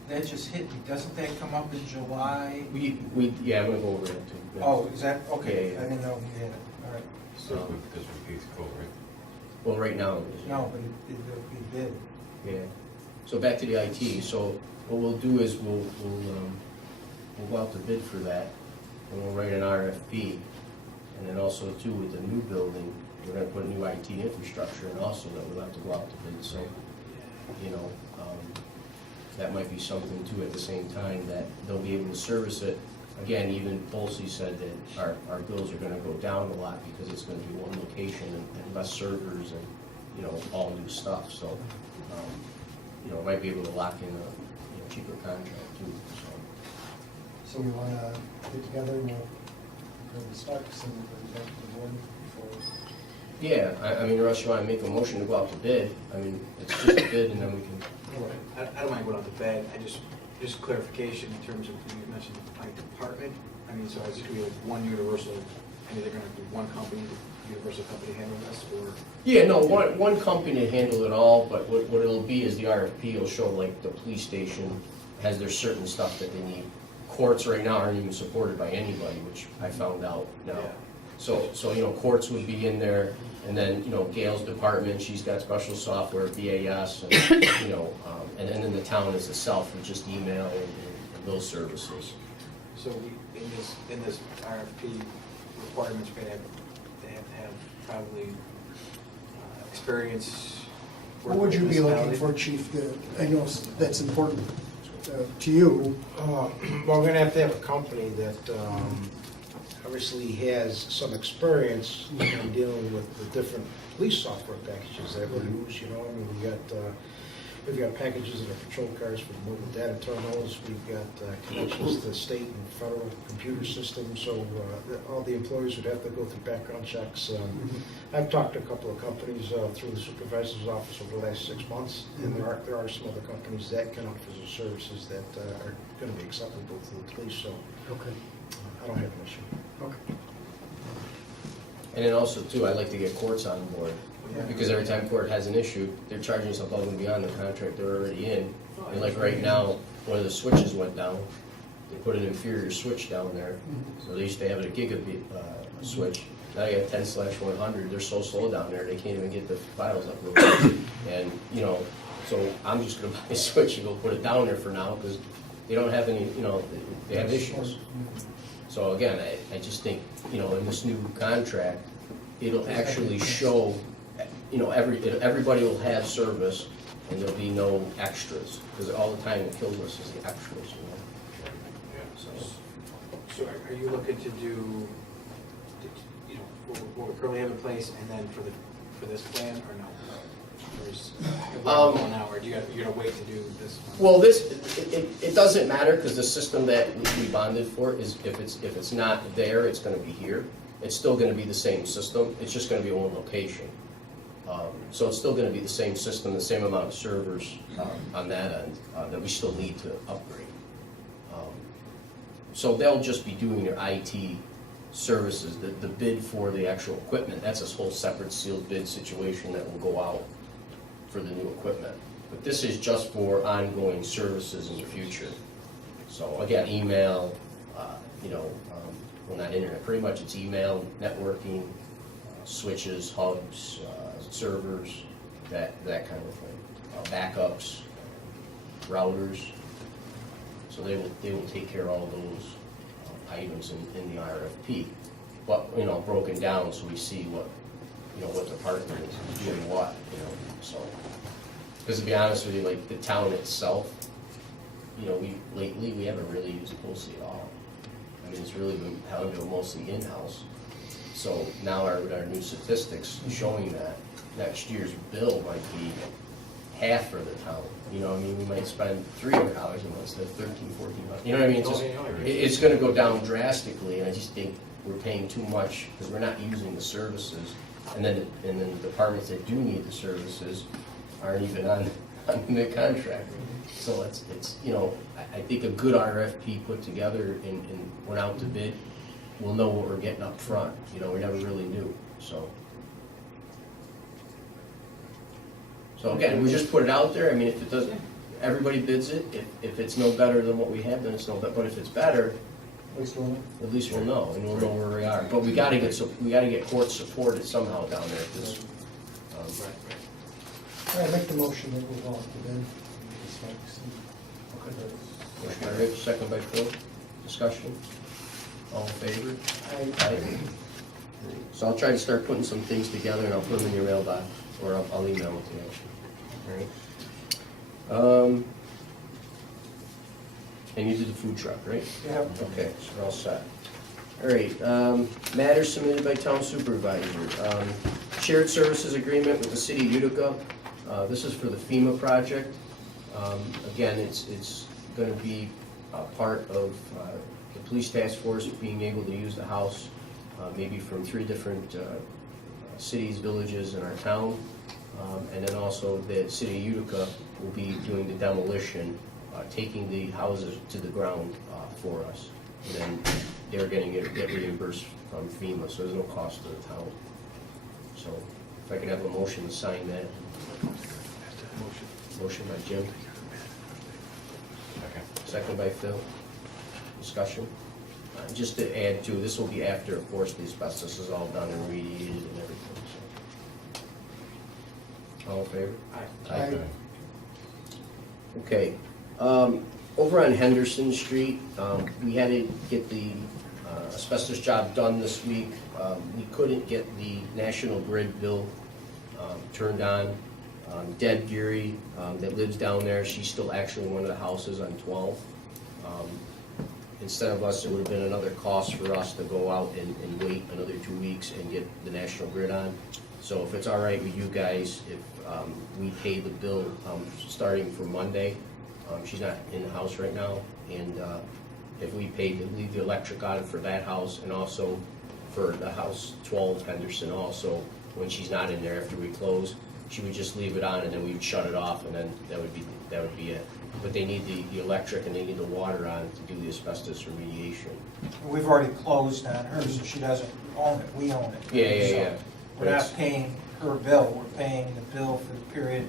That just hit me. Doesn't that come up in July? Yeah, I'm gonna go over that too. Oh, is that, okay, Yeah. I didn't know we had it, all right. Because we paid the quote, right? Well, right now. it is. No, but it bid. Yeah. So back to the IT, so what we'll do is we'll go out to bid for that, and we'll write an RFP. And then also too, with the new building, we're gonna put new IT infrastructure in also that we'll have to go out to bid, so, that might be something too at the same time, that they'll be able to service it. Again, even Polsey said that our bills are gonna go down a lot because it's gonna be one location and less servers and, all new stuff, so, it might be able to lock in a cheaper contract too, so. So we want to get together and we'll go the specs and we'll go to the board before. Yeah, I mean, unless you wanna make a motion to go out to bid, I mean, it's just a bid and then we can. I don't mind going out to bid. Just clarification in terms of, you mentioned like department. I mean, so is it going to be like one universal, they're going to be one company, universal company handling this, or? Yeah, no, one company to handle it all, but what it'll be is the RFP will show like the police station has their certain stuff that they need. Courts right now aren't even supported by anybody, which I found out now. Yeah. So courts would be in there, and then, Gail's department, she's got special software, BAS, and, and then the town is itself with just email and those services. So in this RFP requirements, they have to have probably experience What would you be looking for, Chief, that I know that's important to you? Well, we're gonna have to have a company that obviously has some experience in dealing with the different police software packages that we use, you know. I mean, we've got packages in our patrol cars for mobile data terminals. We've got connections to state and federal computer systems, so all the employees would have to go through background checks. I've talked to a couple of companies through the supervisor's office over the last 6 months, and there are some other companies that can offer the services that are going to be acceptable to the police, so Okay. I don't have an issue. Okay. And then also too, I'd like to get courts on board, because every time court has an issue, they're charging us above and beyond the contract they're already in. And like right now, one of the switches went down, they put an inferior switch down there, so they used to have a gigabit switch. Now you have 10/100, they're so slow down there, they can't even get the files up real quick. And, you know, so I'm just gonna buy a switch and go put it down there for now, because they don't have any, you know, they have issues. So again, I just think, you know, in this new contract, it'll actually show, you know, everybody will have service, and there'll be no extras, because all the time it kills us is the extras, you know. So are you looking to do, you know, what we currently have in place, and then for this plan, or no? Or is it going now, or you're gonna wait to do this one? Well, it doesn't matter, because the system that we bonded for is, if it's not there, it's gonna be here. It's still gonna be the same system, it's just gonna be one location. So it's still gonna be the same system, the same amount of servers on that end, that we still need to upgrade. So they'll just be doing their IT services, the bid for the actual equipment, that's a whole separate sealed bid situation that will go out for the new equipment. But this is just for ongoing services in the future. So again, email, you know, well, not internet, pretty much it's email, networking, switches, hubs, servers, that kind of thing. Backups, routers. So they will take care of all those items in the RFP. But, you know, broken down so we see what, you know, what department is doing what, you know, so. Because to be honest with you, like the town itself, you know, lately we haven't really used Pulse at all. I mean, it's really been handled mostly in-house. So now our new statistics showing that next year's bill might be half for the town. You know, I mean, we might spend $300 a month instead of $13, $14. You know what I mean? It's going to go down drastically, and I just think we're paying too much because we're not using the services. And then the departments that do need the services aren't even on the contract. So it's you know, I think a good RFP put together and went out to bid, we'll know what we're getting up front. You know, we never really knew, so. So again, we just put it out there. I mean, if it doesn't, everybody bids it. If it's no better than what we have, then it's no better. But if it's better, at least we'll know, and we'll know where we are. But we gotta get court supported somehow down there, because. I make the motion that we'll go off to bid. Motion by Rich, second by Phil. Discussion. All in favor? Aye. So I'll try to start putting some things together, and I'll put them in your mailbox, or I'll email them to you. All right. And you did the food truck, right? Yeah. Okay, so we're all set. All right, matters submitted by town supervisor. Shared services agreement with the city of Utica. This is for the FEMA project. Again, it's gonna be part of the police task force being able to use the house, maybe from 3 different cities, villages in our town. And then also the city of Utica will be doing the demolition, taking the houses to the ground for us. And then they're getting get reimbursed from FEMA, so there's no cost to the town. So if I could have a motion to sign that. Motion by Jim. Second by Phil. Discussion. Just to add to, this will be after, of course, the asbestos is all done and remediated and everything. So. All in favor? Aye. Okay. Over on Henderson Street, we had to get the asbestos job done this week. We couldn't get the National Grid bill turned on Deb Geary, that lives down there, she's still actually in one of the houses on 12. Instead of us, it would have been another cost for us to go out and wait another 2 weeks and get the National Grid on. So if it's all right with you guys, if we pay the bill starting from Monday, she's not in the house right now, and if we pay to leave the electric on for that house and also for the house 12 Henderson also, when she's not in there after we close, she would just leave it on and then we would shut it off and then that would be it. But they need the electric and they need the water on to do the asbestos remediation. We've already closed on her, so she doesn't own it, we own it. Yeah. So we're not paying her bill, we're paying the bill for the period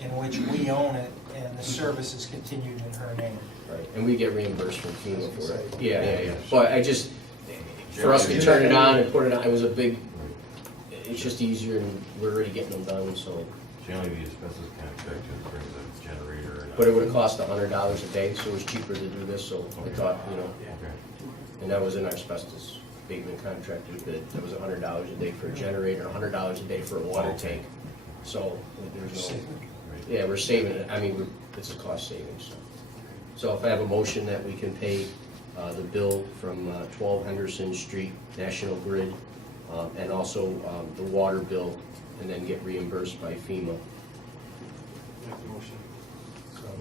in which we own it, and the service is continued in her name. Right, and we get reimbursed from FEMA for it. Yeah. But I just, for us to turn it on and put it on, it was a big, it's just easier and we're already getting them done, so. Generally, the asbestos contract just brings a generator. But it would have cost $100 a day, so it was cheaper to do this, so I thought, and that was an asbestos abatement contract we did. That was $100 a day for a generator, $100 a day for a water tank. So there's no, yeah, we're saving it. I mean, it's a cost savings. So if I have a motion that we can pay the bill from 12 Henderson Street, National Grid, and also the water bill, and then get reimbursed by FEMA.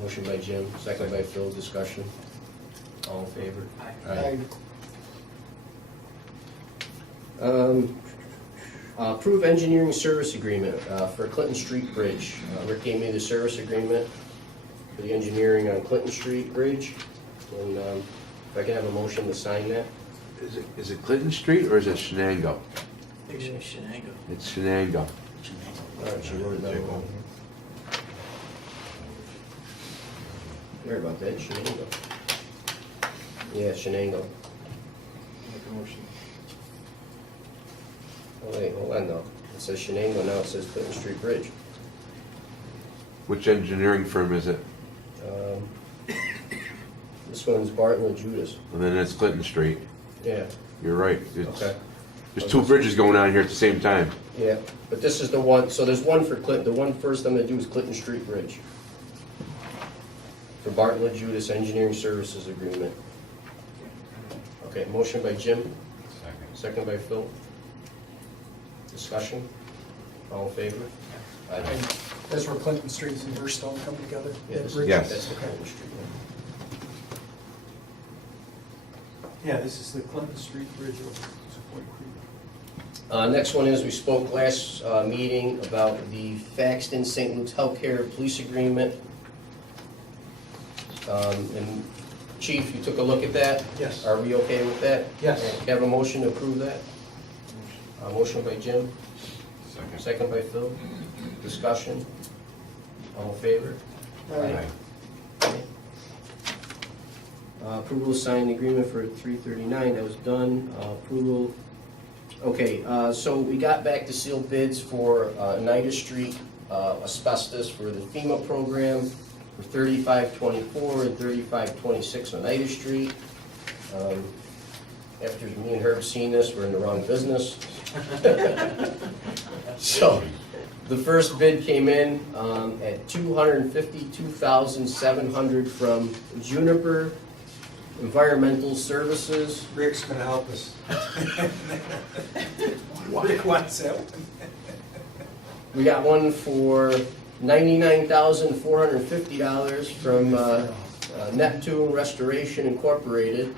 Motion by Jim, second by Phil, discussion. All in favor? Aye. Approve engineering service agreement for Clinton Street Bridge. Rick gave me the service agreement for the engineering on Clinton Street Bridge. And if I can have a motion to sign that. Is it Clinton Street or is it Shenango? It's Shenango. It's Shenango. All right, she wrote it down. Sorry about that, Shenango. Yeah, Shenango. Make a motion. Oh wait, hold on though. It says Shenango, now it says Clinton Street Bridge. Which engineering firm is it? This one's Barton and Judas. And then it's Clinton Street. Yeah, You're right. It's, okay. there's two bridges going on here at the same time. Yeah, but this is the one, so there's one for Clinton, the one first I'm gonna do is Clinton Street Bridge. For Barton and Judas Engineering Services Agreement. Okay, motion by Jim, second by Phil. Discussion? All in favor? Aye. That's where Clinton Street and Burstone come together? Yeah, that this- bridge? Yes. That's the Clinton Street one. Yeah, this is the Clinton Street Bridge over Sequoia Creek. Next one is, we spoke last meeting about the Faxton St. Luke's Healthcare Police Agreement. And Chief, you took a look at that? Yes. Are we okay with that? Yes. Can I have a motion to approve that? Motion by Jim, second by Phil. Discussion? All in favor? Aye. Approval to sign the agreement for 339, that was done. Approval, okay, so we got back to sealed bids for Oneida Street asbestos for the FEMA program for 3524 and 3526 Oneida Street. After me and Herb seen this, we're in the wrong business. So, the first bid came in at $252,700 from Juniper Environmental Services. Rick's gonna help us. Rick wants that one. We got one for $99,450 from Neptune Restoration Incorporated.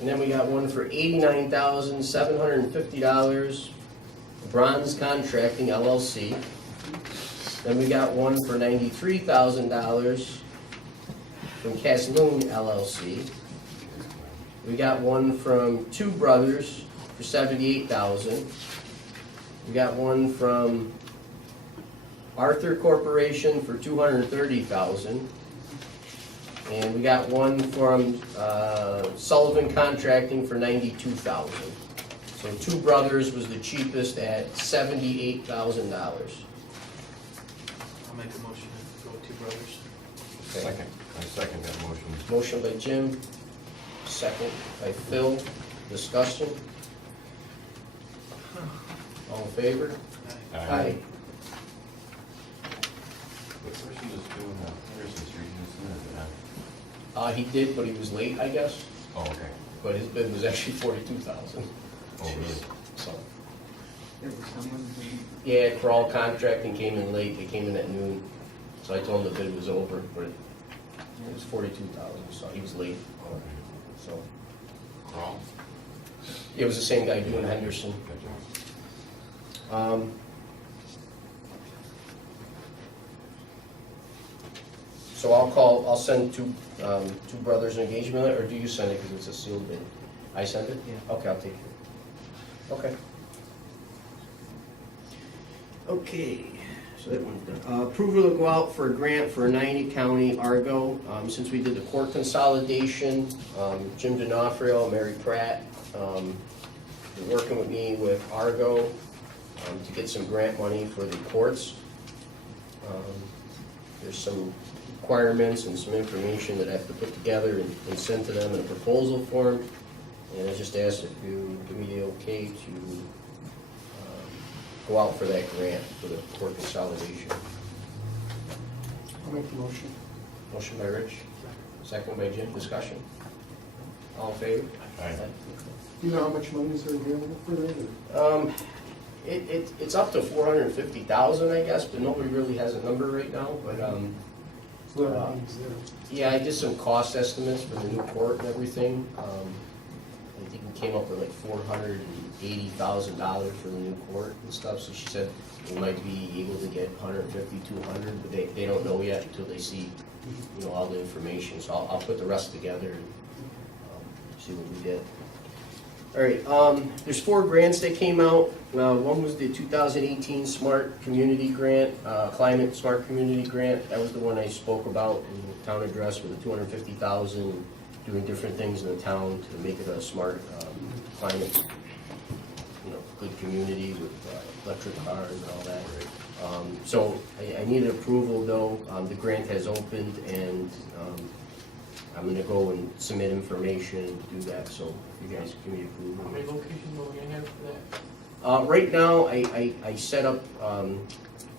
And then we got one for $89,750, Bronze Contracting LLC. Then we got one for $93,000 from Casloon LLC. We got one from Two Brothers for $78,000. We got one from Arthur Corporation for $230,000. And we got one from Sullivan Contracting for $92,000. So Two Brothers was the cheapest at $78,000. I'll make a motion to go with Two Brothers. Okay. I second that motion. Motion by Jim, second by Phil. Discussion? All in favor? Aye. The person that's doing Harrison Street, is it? He did, but he was late, I guess, Oh, okay. but his bid was actually 42,000. Oh, really? So, There was someone who, yeah, Crawl Contracting came in late, they came in at noon, so I told him the bid was over, but it was 42,000, so he was late, so. Wrong? It was the same guy doing Henderson. So I'll send two brothers engagement, or do you send it because it's a sealed bid? I send it? Yeah. Okay, I'll take it. Okay. Okay, so that one's done. Approval to go out for a grant for 90 County Argo. Since we did the court consolidation, Jim D'Onofrio, Mary Pratt, they're working with me with Argo to get some grant money for the courts. There's some requirements and some information that I have to put together and send to them in a proposal form. And I just asked if you give me the okay to go out for that grant for the court consolidation. I'll make the motion. Motion by Rich, second by Jim, discussion. All in favor? Aye. Do you know how much money is there available for that? Or? It's up to 450,000, I guess, but nobody really has a number right now, but, So that means there. yeah, I did some cost estimates for the new court and everything. I think we came up with like $480,000 for the new court and stuff, so she said we might be able to get 150, 200, but they don't know yet until they see, you know, all the information, so I'll put the rest together and see what we did. All right, there's 4 grants that came out. One was the 2018 Smart Community Grant, Climate Smart Community Grant. That was the one I spoke about in the town address with the $250,000, doing different things in the town to make it a smart climate, you know, good community with electric cars and all that. So I needed approval though. The grant has opened and I'm gonna go and submit information and do that, so if you guys give me approval. How many locations are we gonna have for that? Right now, I set up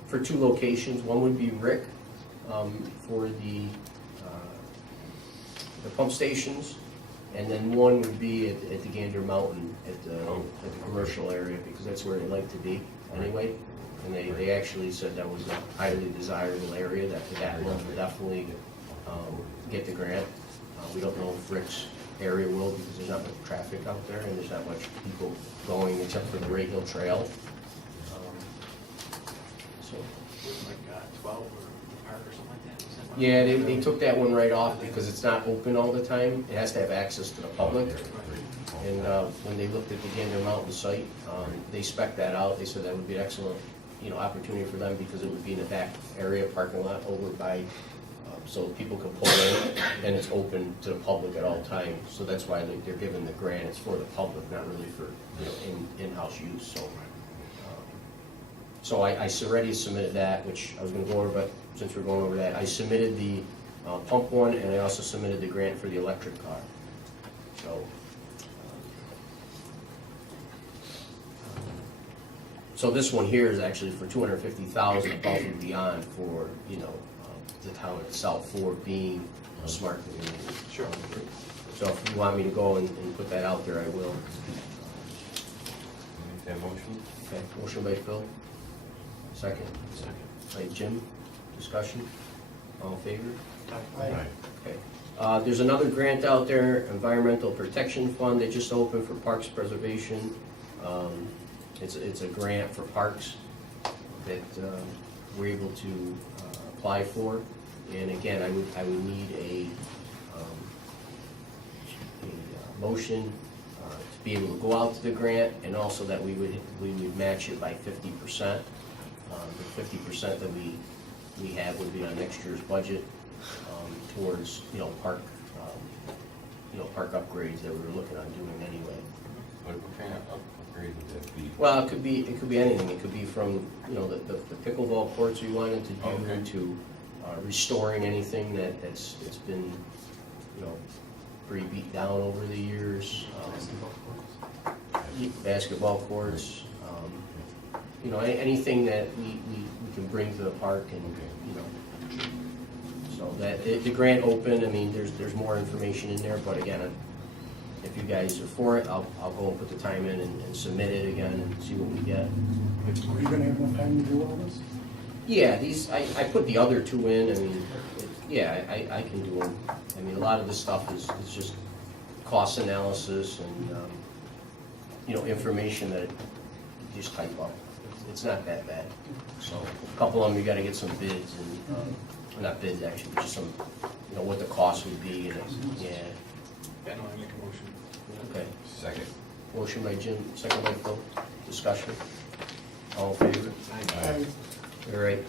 for 2 locations. One would be Rick for the pump stations, and then one would be at the Gander Mountain at the commercial area, because that's where they like to be anyway. And they actually said that was a highly desirable area, that one would definitely get the grant. We don't know if Rick's area will, because there's not much traffic out there and there's not much people going except for the Ray Hill Trail. So, Like 12 or park or something like that? yeah, they took that one right off because it's not open all the time. It has to have access to the public. And when they looked at the Gander Mountain site, they spec'd that out. They said that would be an excellent, you know, opportunity for them because it would be in the back area parking lot over by, so people can pull in, and it's open to the public at all times. So that's why they're giving the grant. It's for the public, not really for, you know, in-house use. So I already submitted that, which I was going to go over, but since we're going over that, I submitted the pump one, and I also submitted the grant for the electric car. So this one here is actually for $250,000 above and beyond for, you know, the town itself for being a smart community. Sure. So if you want me to go and put that out there, I will. Make that motion? Okay, motion by Phil. Second. By Jim. Discussion. All in favor? Aye. Okay. There's another grant out there, Environmental Protection Fund. They just opened for parks preservation. It's a grant for parks that we're able to apply for. And again, I would need a motion to be able to go out to the grant, and also that we would match it by 50%. The 50% that we have would be on next year's budget towards, you know, park upgrades that we were looking on doing anyway. What kind of upgrade would that be? Well, it could be anything. It could be from, you know, the pickleball courts we wanted to do Okay. to restoring anything that's been, you know, pretty beat down over the years. Basketball courts. you know, anything that we can bring to the park and, you know. So that, the grant open, I mean, there's more information in there, but again, if you guys are for it, I'll go and put the time in and submit it again and see what we get. Are you gonna have enough time to do all this? Yeah, these, I put the other two in, I mean, yeah, I can do them. I mean, a lot of this stuff is just cost analysis and, you know, information that you just type up. It's not that bad. So, a couple of them, you gotta get some bids and, not bids actually, but just some, you know, what the cost would be and, yeah. Ben, want to make a motion? Okay. Second. Motion by Jim, second by Phil. Discussion. All in favor? Aye. All right.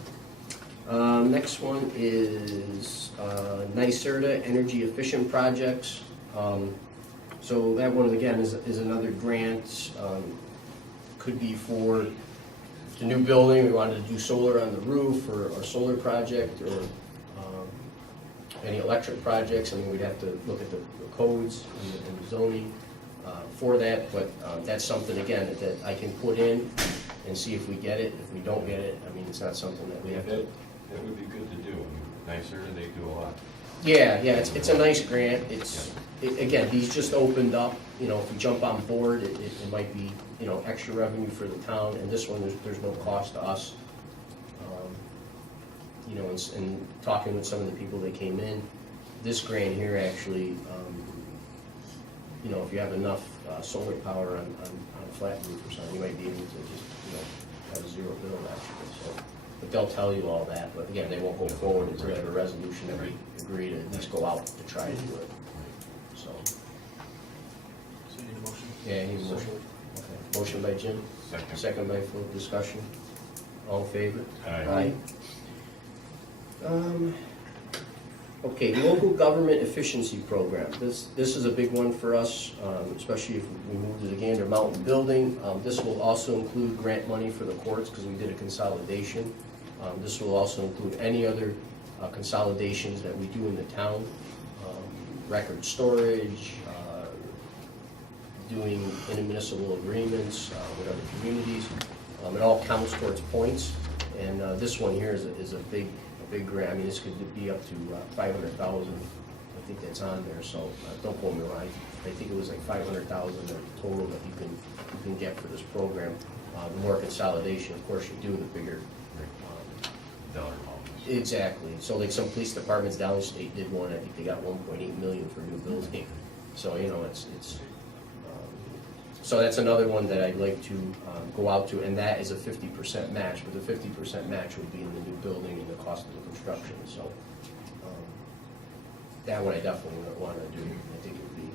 Next one is NYSERDA Energy Efficient Projects. So that one, again, is another grant. Could be for the new building, we wanted to do solar on the roof, or a solar project, or any electric projects. I mean, we'd have to look at the codes and the zoning for that, but that's something, again, that I can put in and see if we get it. If we don't get it, I mean, it's not something that we have to. That would be good to do. Nicer, they do a lot. Yeah, it's a nice grant. Again, these just opened up, you know, if we jump on board, it might be, you know, extra revenue for the town, and this one, there's no cost to us. You know, and talking with some of the people that came in, this grant here actually, you know, if you have enough solar power on a flat roof or something, you might be able to just, you know, have a zero bill actually, so. But they'll tell you all that, but again, they won't go forward until we have a resolution that we agree to at least go out to try to do it, so. So you need a motion? Yeah, you need a motion. Okay. Motion by Jim, Second. second by Phil, discussion. All in favor? Aye. Okay, local government efficiency program. This is a big one for us, especially if we move to the Gander Mountain building. This will also include grant money for the courts because we did a consolidation. This will also include any other consolidations that we do in the town, record storage, doing intermunicipal agreements with other communities. It all counts towards points, and this one here is a big grant. I mean, this could be up to 500,000. I think that's on there. So don't quote me wrong. I think it was like 500,000 total that you can get for this program. The more consolidation, of course, you do, the bigger. Dollar amounts. Exactly. So like some police departments downstate did one. I think they got 1.8 million for a new building. So you know, it's. So that's another one that I'd like to go out to, and that is a 50% match, but the 50% match would be in the new building and the cost of the construction, so that one I definitely would want to do. I think it would be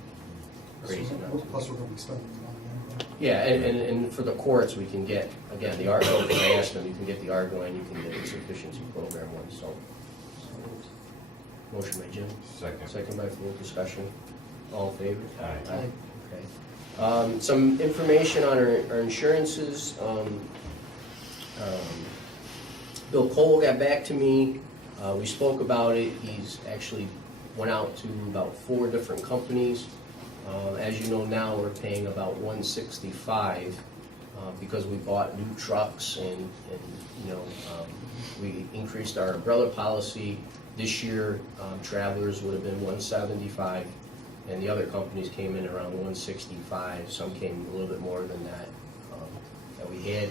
crazy not to. Plus, we're gonna be spending the money anyway. Yeah, and for the courts, we can get, again, the Argo, I asked them, you can get the Argo and you can get this efficiency program one, so. Motion by Jim. Second. Second by Phil, discussion. All in favor? Aye. Okay. Some information on our insurances. Bill Cole got back to me. We spoke about it. He's actually went out to about 4 different companies. As you know now, we're paying about $165 because we bought new trucks and you know, we increased our umbrella policy. This year, Travelers would have been $175. And the other companies came in around 165, some came a little bit more than that we had.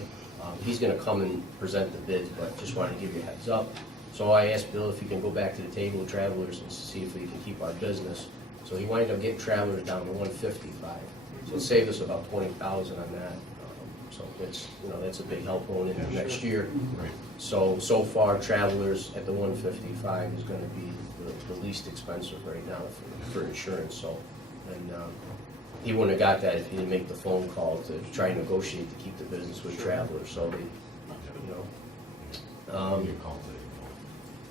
He's gonna come and present the bids, but just wanted to give you a heads up. So I asked Bill if he can go back to the table of Travelers and see if we can keep our business. So he wound up getting Travelers down to 155. So it saved us about 20,000 on that. So it's, you know, that's a big help going into next year. Right. So far, Travelers at the 155 is gonna be the least expensive right now for insurance, so, and he wouldn't have got that if he didn't make the phone call to try and negotiate to keep the business with Travelers, so they, you know. You called it.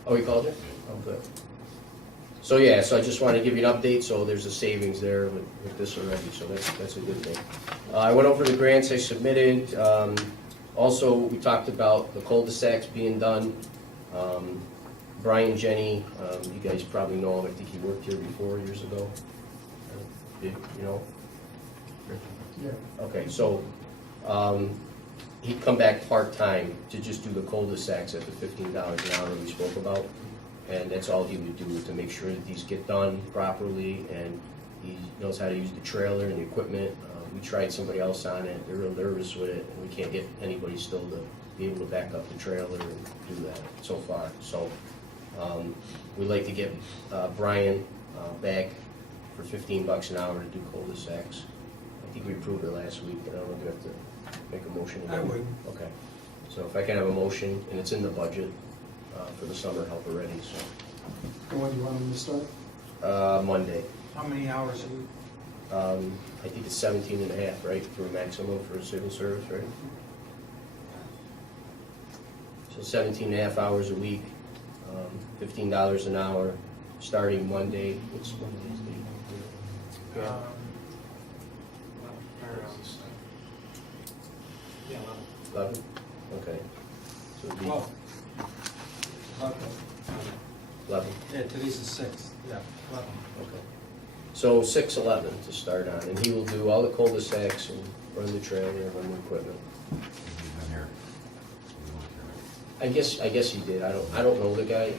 Oh, he called it? Oh, good. So, yeah, so I just wanted to give you an update, so there's a savings there with this already, so that's a good thing. I went over the grants I submitted. Also, we talked about the cul-de-sacs being done. Brian Jenny, you guys probably know him. I think he worked here before, years ago. You know? Yeah. Okay, so he'd come back part-time to just do the cul-de-sacs at the $15 an hour we spoke about. And that's all he would do to make sure that these get done properly, and he knows how to use the trailer and the equipment. We tried somebody else on it, they're real nervous with it, and we can't get anybody still to be able to back up the trailer and do that so far. So, we'd like to get Brian back for $15 an hour to do cul-de-sacs. I think we approved it last week, but I don't know if you have to make a motion. I would. Okay. So if I can have a motion, and it's in the budget for the summer help already, so. And when do you want them to start? Monday. How many hours a week? I think it's 17 and a half, right, for a maximum for a civil service, right? So 17 and a half hours a week, $15 an hour, starting Monday. What's Monday's date? Um, Yeah, 11? Okay. So it'd be 12. 11, Yeah, today's the 6th, yeah, 11. okay. So 6/11 to start on, and he will do all the cul-de-sacs and run the trailer and run the equipment. I guess he did. I don't know the guy,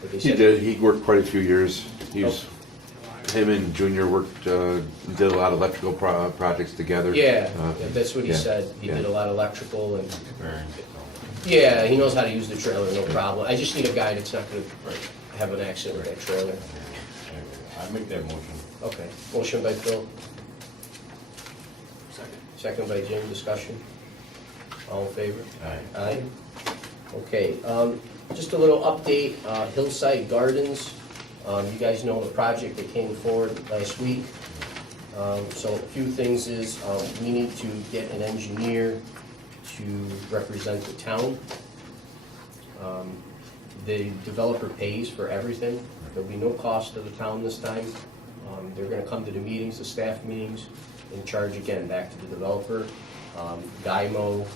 but they He said. did, he worked quite a few years. Him and Junior worked, did a lot of electrical projects together. Yeah, Uh, that's what he yeah, said. He yeah. did a lot of electrical and, yeah, he knows how to use the trailer, no problem. I just need a guy that's not gonna have an accident with that trailer. I make that motion. Okay, motion by Phil. Second by Jim, discussion. All in favor? Aye. Aye. Okay, just a little update, Hillside Gardens. You guys know the project that came forward last week. So a few things is, we need to get an engineer to represent the town. The developer pays for everything. There'll be no cost to the town this time. They're gonna come to the meetings, the staff meetings, and charge again back to the developer. Dymo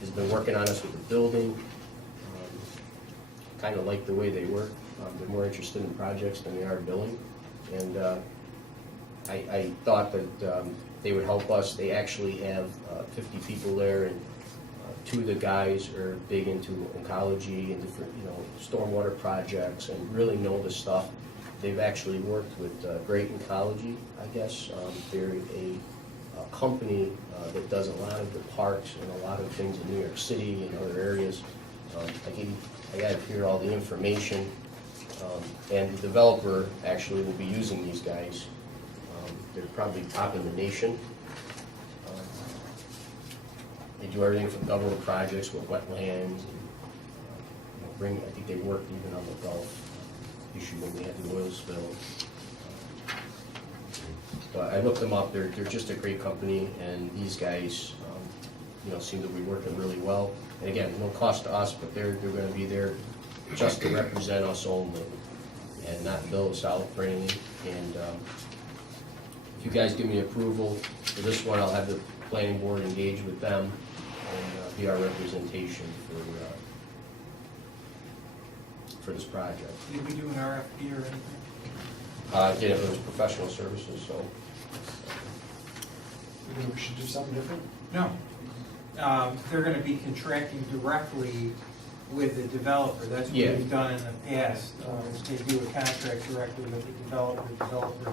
has been working on us with the building. Kind of like the way they work. They're more interested in projects than they are billing. And I thought that they would help us. They actually have 50 people there, and two of the guys are big into oncology and different, stormwater projects and really know the stuff. They've actually worked with Great Oncology, I guess. They're a company that does a lot of the parks and a lot of things in New York City and other areas. I got here all the information, and the developer actually will be using these guys. They're probably top in the nation. They do everything from government projects with wetlands, and I think they worked even on the Gulf issue when we had the oil spill. But I looked them up, they're just a great company, and these guys, seem to be working really well. And again, no cost to us, but they're gonna be there just to represent us only, and not bill us out for anything. And if you guys give me approval for this one, I'll have the planning board engage with them and be our representation for this project. Did we do an RFP or anything? Again, it was professional services, so. You think we should do something different? No. They're gonna be contracting directly with the developer. That's what Yeah. we've done in the past. They do a contract directly with the developer. The developer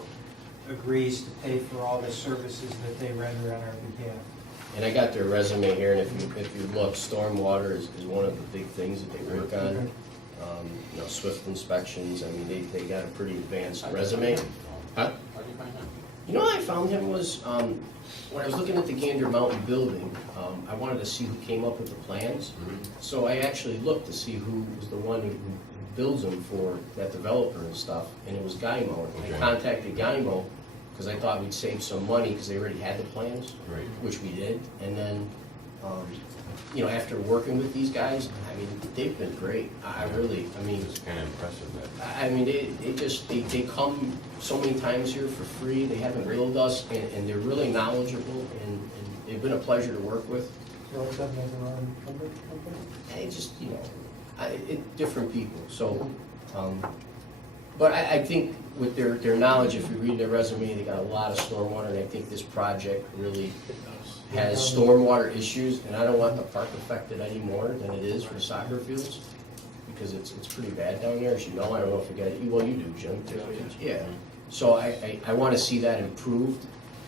agrees to pay for all the services that they render on our behalf. And I got their resume here, and if you look, stormwater is one of the big things that they work on. Swift inspections, I mean, they got a pretty advanced resume. Huh? How I found him was, when I was looking at the Gander Mountain building, I wanted to see who came up with the plans. So I actually looked to see who was the one who builds them for that developer and stuff, and it was Gymo. I contacted Gymo because I thought we'd save some money because they already had the plans, which we did. And then, after working with these guys, I mean, they've been great. It's kind of impressive that. They come so many times here for free. They haven't billed us, and they're really knowledgeable, and they've been a pleasure to work with. You like that another company? Different people. So, But I think with their knowledge, if you read their resume, they got a lot of stormwater, and I think this project really has stormwater issues, and I don't want the park affected any more than it is for soccer fields, because it's pretty bad down there, as you know. I don't know if you got it, well, you do, Jim. Yeah. So I want to see that improved,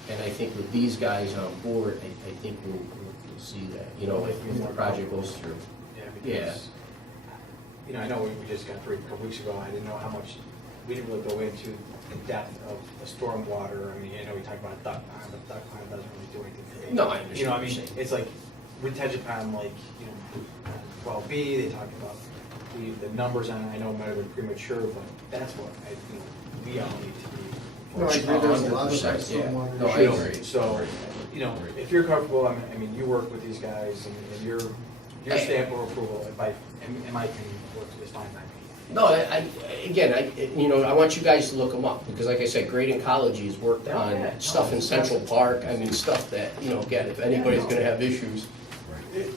and I think with these guys on board, I think we'll see that, you know, if the project goes through. Yeah, because, you know, I know we just got through a couple weeks ago, I didn't know how much, we didn't really go into the depth of the stormwater. I mean, I know we talked about a duck pond, but duck pond doesn't really do anything for it. No, I understand You know, I what you're mean, saying. it's like retention pond, like, you know, 12B, they talked about the numbers on it, I know it might have been premature, but that's what we all need to be. No, I agree, there's a lot of 100%, yeah. stormwater No, I issues. agree. So, you know, if you're comfortable, I mean, you work with these guys, and your stamp of approval, and I can work this fine by me. No, I want you guys to look them up, because like I said, Great Ecology has worked on stuff in Central Park, I mean, stuff that, you know, again, if anybody's gonna have issues,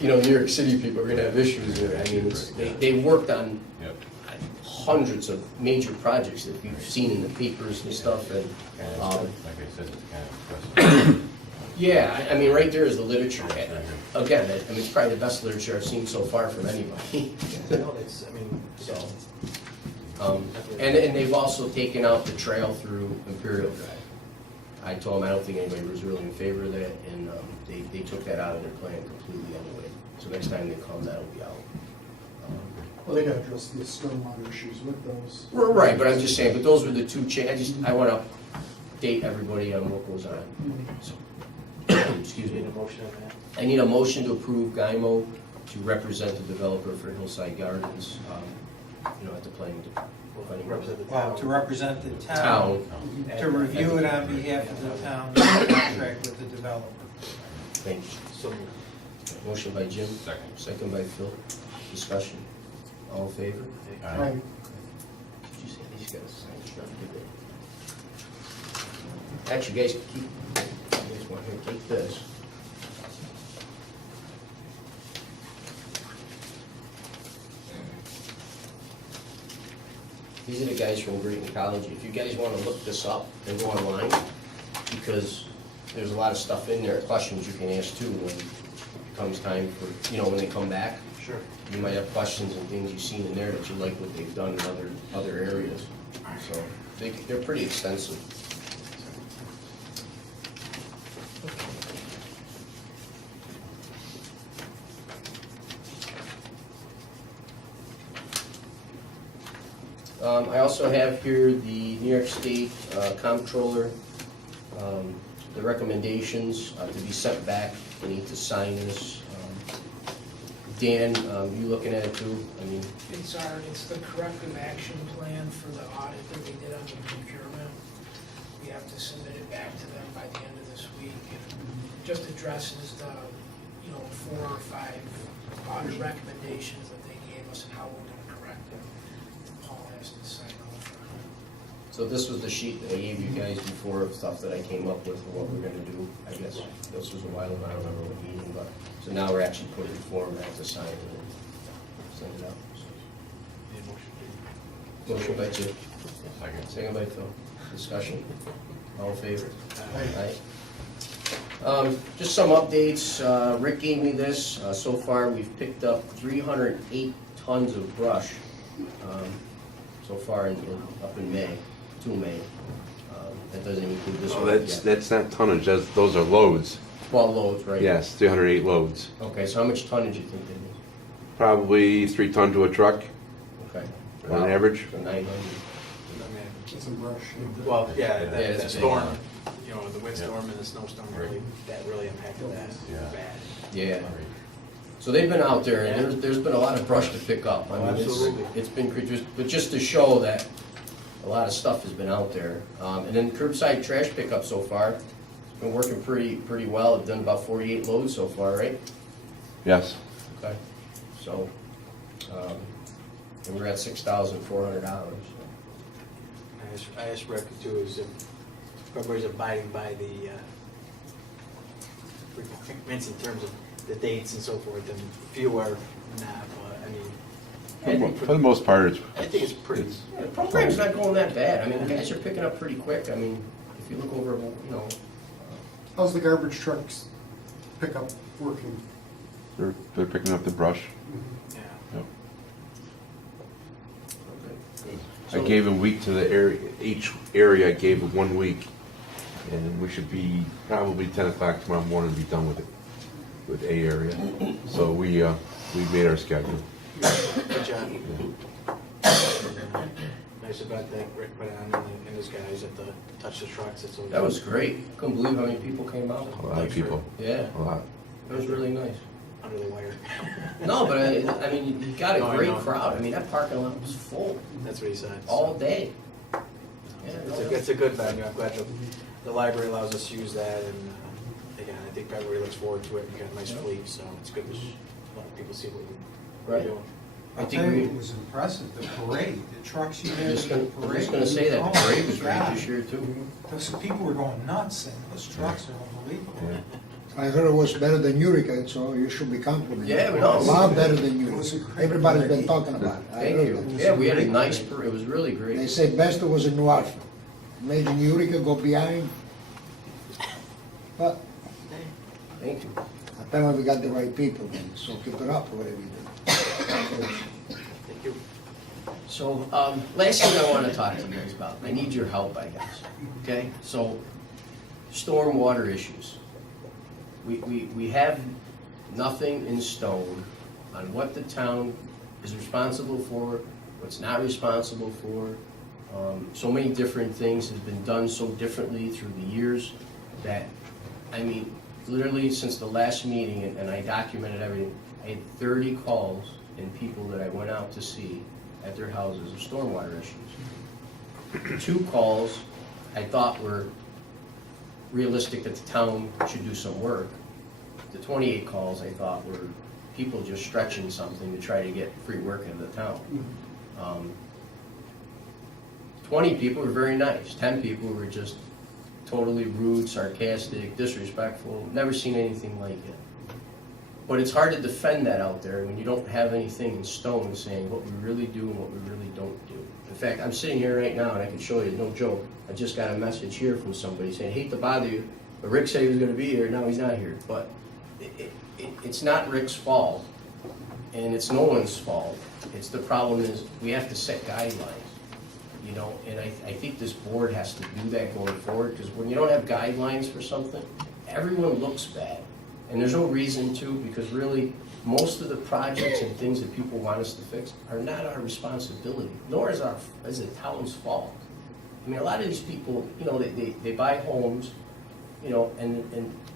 you know, New York City people are gonna have issues there. I mean, they worked on hundreds of major projects that you've seen in the papers and stuff, and, Like I said, it's kind of impressive. yeah, I mean, right there is the literature. Again, I mean, it's probably the best literature I've seen so far from anybody. No, it's, I mean, So, and they've also taken out the trail through Imperial Drive. I told them I don't think anybody was really in favor of that, and they took that out of their plan completely anyway. So next time they come, that'll be out. Well, they gotta address the stormwater issues with those. Right, but I'm just saying, but those were the two I want to date everybody on what goes on. So, excuse you me. need a motion on that. I need a motion to approve Gymo to represent the developer for Hillside Gardens, you know, at the planning. Represent the Well, town. to represent the Town. town, to review it on behalf of the town, and contract with the developer. Thank you. So moved. Motion by Jim. Second. Second by Phil. Discussion. All in favor? Right. Did you say these guys signed stuff, did they? Actually, guys, keep, you guys want to take this. These are the guys from Great Ecology. If you guys want to look this up and go online, because there's a lot of stuff in there, questions you can ask too when it comes time for, you know, when they come back. Sure. You might have questions and things you've seen in there that you like what they've done in other areas. So they're pretty extensive. I also have here the New York State Comptroller, the recommendations to be sent back. We need to sign this. Dan, you looking at it too? I mean, It's the corrective action plan for the audit that they did on the procurement. We have to submit it back to them by the end of this week. It just addresses the, 4 or 5 audit recommendations that they gave us and how we're gonna correct them. Paul has to sign off on it. so this was the sheet that I gave you guys before of stuff that I came up with for what we're gonna do. I guess this was a while ago, I don't remember what meeting, but, so now we're actually putting it in form, I have to sign it and send it out. Need a motion. Motion by Jim, Second. second by Phil. Discussion. All in favor? Aye. Just some updates. Rick gave me this. So far, we've picked up 308 tons of brush so far up in May, to May. That doesn't include this Oh, one yet. that's not tonnage, those are loads. 12 loads, right? Yes, 308 loads. Okay, so how much tonnage do you think they need? Probably 3 ton to a truck Okay. on average. So 900. It's a brush. Well, yeah, Yeah, that it's storm, the windstorm and the snowstorm that really impacted that Yeah. bad. Yeah. So they've been out there, and there's been a lot of brush to pick up. I mean, Absolutely. it's been, but just to show that a lot of stuff has been out there. And then curbside trash pickup so far, it's been working pretty well. I've done about 48 loads so far, right? Yes. Okay. So, and we're at $6,400. I asked Rick too, is if everybody's abiding by the requirements in terms of the dates and so forth, and few are not, but I mean, For the most part, it's, I think it's pretty. Yeah, the program's not going that bad. I mean, the guys are picking up pretty quick. I mean, if you look over, How's the garbage trucks pickup working? they're picking up the brush. Yeah. Yep. I So- gave a week to the area, each area I gave it 1 week. And we should be probably 10 o'clock tomorrow morning to be done with it, with A area. So we made our schedule. Good job. Nice about that Rick put on and his guys at the touch the trucks. It's always- that was great. Couldn't believe how many people came out. A lot of people, Yeah, a lot. it was really nice. under the wire. No, but I mean, you got a No, I great know. crowd. I mean, that parking lot was full That's what he said. all day. Yeah, It's a good venue. I'm glad the library allows us to use that, and again, I think everybody looks forward to it. You got a nice fleet, so it's good to let people see what we're Right. doing. I I'll think tell you we, what was impressive, the parade, the trucks you had I'm just in gonna, the I'm parade. just gonna say that, the Oh, parade was great God. this year too. Those people were going nuts, and those trucks are unbelievable. Yeah. I heard it was better than Eureka, so you should be complimented. Yeah, we know. A lot better than It was a Eureka. great Everybody's been parade. talking about it. I Thank heard you. that. Yeah, we had a nice parade. It was really They great. say best was in New Hartford. Imagine Eureka go behind. But Thank you. apparently we got the right people then, so keep it up, whatever you do. Thank you. So, last thing I want to talk to you guys about, I need your help, I guess, okay? So, stormwater issues. We have nothing in stone on what the town is responsible for, what's not responsible for. So many different things have been done so differently through the years that, I mean, literally since the last meeting, and I documented everything, I had 30 calls and people that I went out to see at their houses of stormwater issues. 2 calls I thought were realistic that the town should do some work. The 28 calls I thought were people just stretching something to try to get free work into the town. 20 people were very nice. 10 people were just totally rude, sarcastic, disrespectful. Never seen anything like it. But it's hard to defend that out there when you don't have anything in stone saying what we really do and what we really don't do. In fact, I'm sitting here right now and I can show you, no joke, I just got a message here from somebody saying, hate to bother you, but Rick said he was gonna be here, now he's not here. But it's not Rick's fault, and it's no one's fault. It's the problem is, we have to set guidelines, you know, and I think this board has to do that going forward, because when you don't have guidelines for something, everyone looks bad. And there's no reason to, because really, most of the projects and things that people want us to fix are not our responsibility, nor is the town's fault. I mean, a lot of these people, you know, they buy homes, you know, and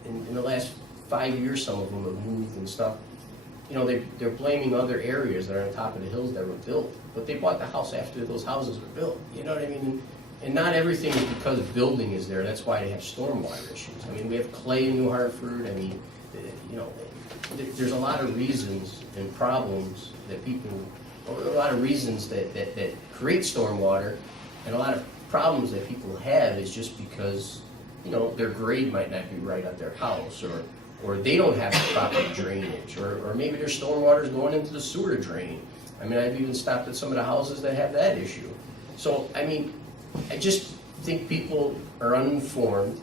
in the last 5 years, some of them have moved and stuff. You know, they're blaming other areas that are on top of the hills that were built, but they bought the house after those houses were built, you know what I mean? And not everything is because building is there, that's why they have stormwater issues. I mean, we have clay in New Hartford, I mean, you know, there's a lot of reasons and problems that people, or a lot of reasons that create stormwater, and a lot of problems that people have is just because, you know, their grade might not be right at their house, or they don't have the proper drainage, or maybe their stormwater is going into the sewer drain. I mean, I've even stopped at some of the houses that have that issue. So, I mean, I just think people are uninformed,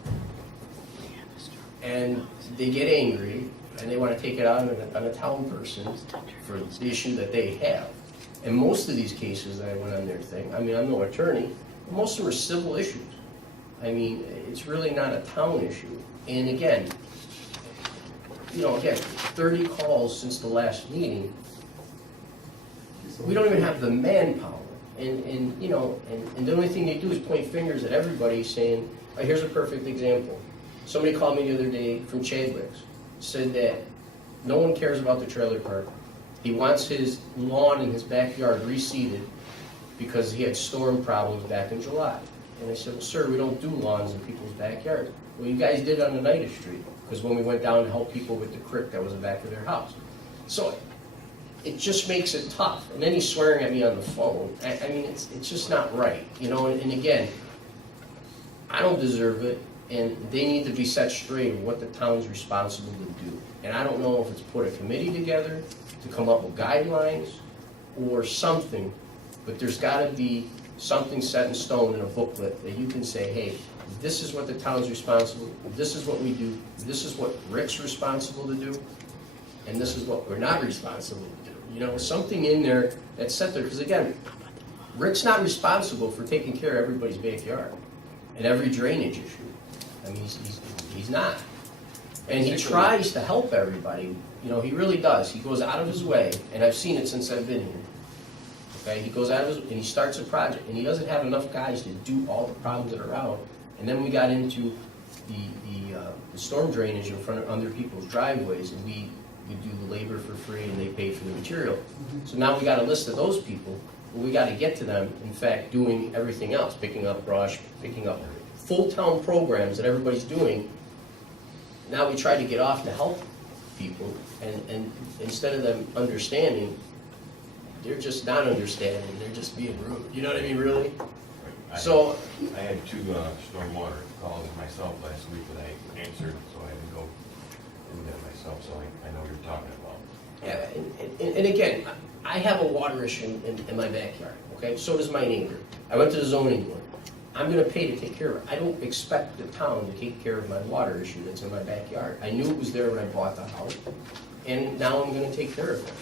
and they get angry, and they want to take it out on a town person for the issue that they have. And most of these cases that I went on their thing, I mean, I'm no attorney, but most of them are civil issues. I mean, it's really not a town issue. And again, you know, 30 calls since the last meeting. We don't even have the manpower. And you know, and the only thing they do is point fingers at everybody saying, here's a perfect example. Somebody called me the other day from Chadwick's, said that no one cares about the trailer park. He wants his lawn in his backyard reseeded because he had storm problems back in July. And I said, well, sir, we don't do lawns in people's backyards. Well, you guys did on Oneida Street, because when we went down to help people with the creek that was in the back of their house. So it just makes it tough. And then he's swearing at me on the phone. I mean, it's just not right, you know. And again, I don't deserve it, and they need to be set straight of what the town's responsible to do. And I don't know if it's put a committee together to come up with guidelines, or something, but there's gotta be something set in stone in a booklet that you can say, hey, this is what the town's responsible, this is what we do, this is what Rick's responsible to do, and this is what we're not responsible to do. You know, something in there that's set there, because again, Rick's not responsible for taking care of everybody's backyard and every drainage issue. I mean, he's not. And he tries to help everybody, you know, he really does. He goes out of his way, and I've seen it since I've been here. Okay, he goes out of his, and he starts a project, and he doesn't have enough guys to do all the problems that are out. And then we got into the storm drainage in front of, under people's driveways, and we do the labor for free, and they pay for the material. So now we got a list of those people, but we got to get to them, in fact, doing everything else, picking up brush, picking up full town programs that everybody's doing. Now we try to get off to help people, and instead of them understanding, they're just not understanding, they're just being rude. You know what I mean, really? So I had 2 stormwater calls myself last week that I answered, so I had to go do that myself, so I know what you're talking about. yeah, and again, I have a water issue in my backyard, okay? So does my neighbor. I went to the zoning board. I'm gonna pay to take care of it. I don't expect the town to take care of my water issue that's in my backyard. I knew it was there when I bought the house, and now I'm gonna take care of it.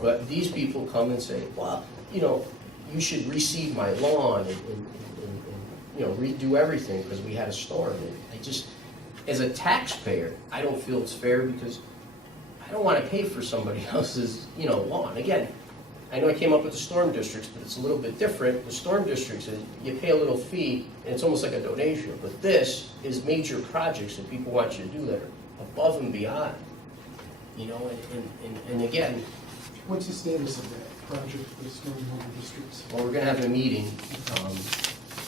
But these people come and say, well, you know, you should reseed my lawn and you know, redo everything because we had a storm. And I just, as a taxpayer, I don't feel it's fair because I don't want to pay for somebody else's, you know, lawn. Again, I know I came up with the storm districts, but it's a little bit different. The storm districts is you pay a little fee and it's almost like a donation. But this is major projects that people want you to do that are above and beyond. You know, and again, What's the status of that project for the stormwater districts well, we're gonna have a meeting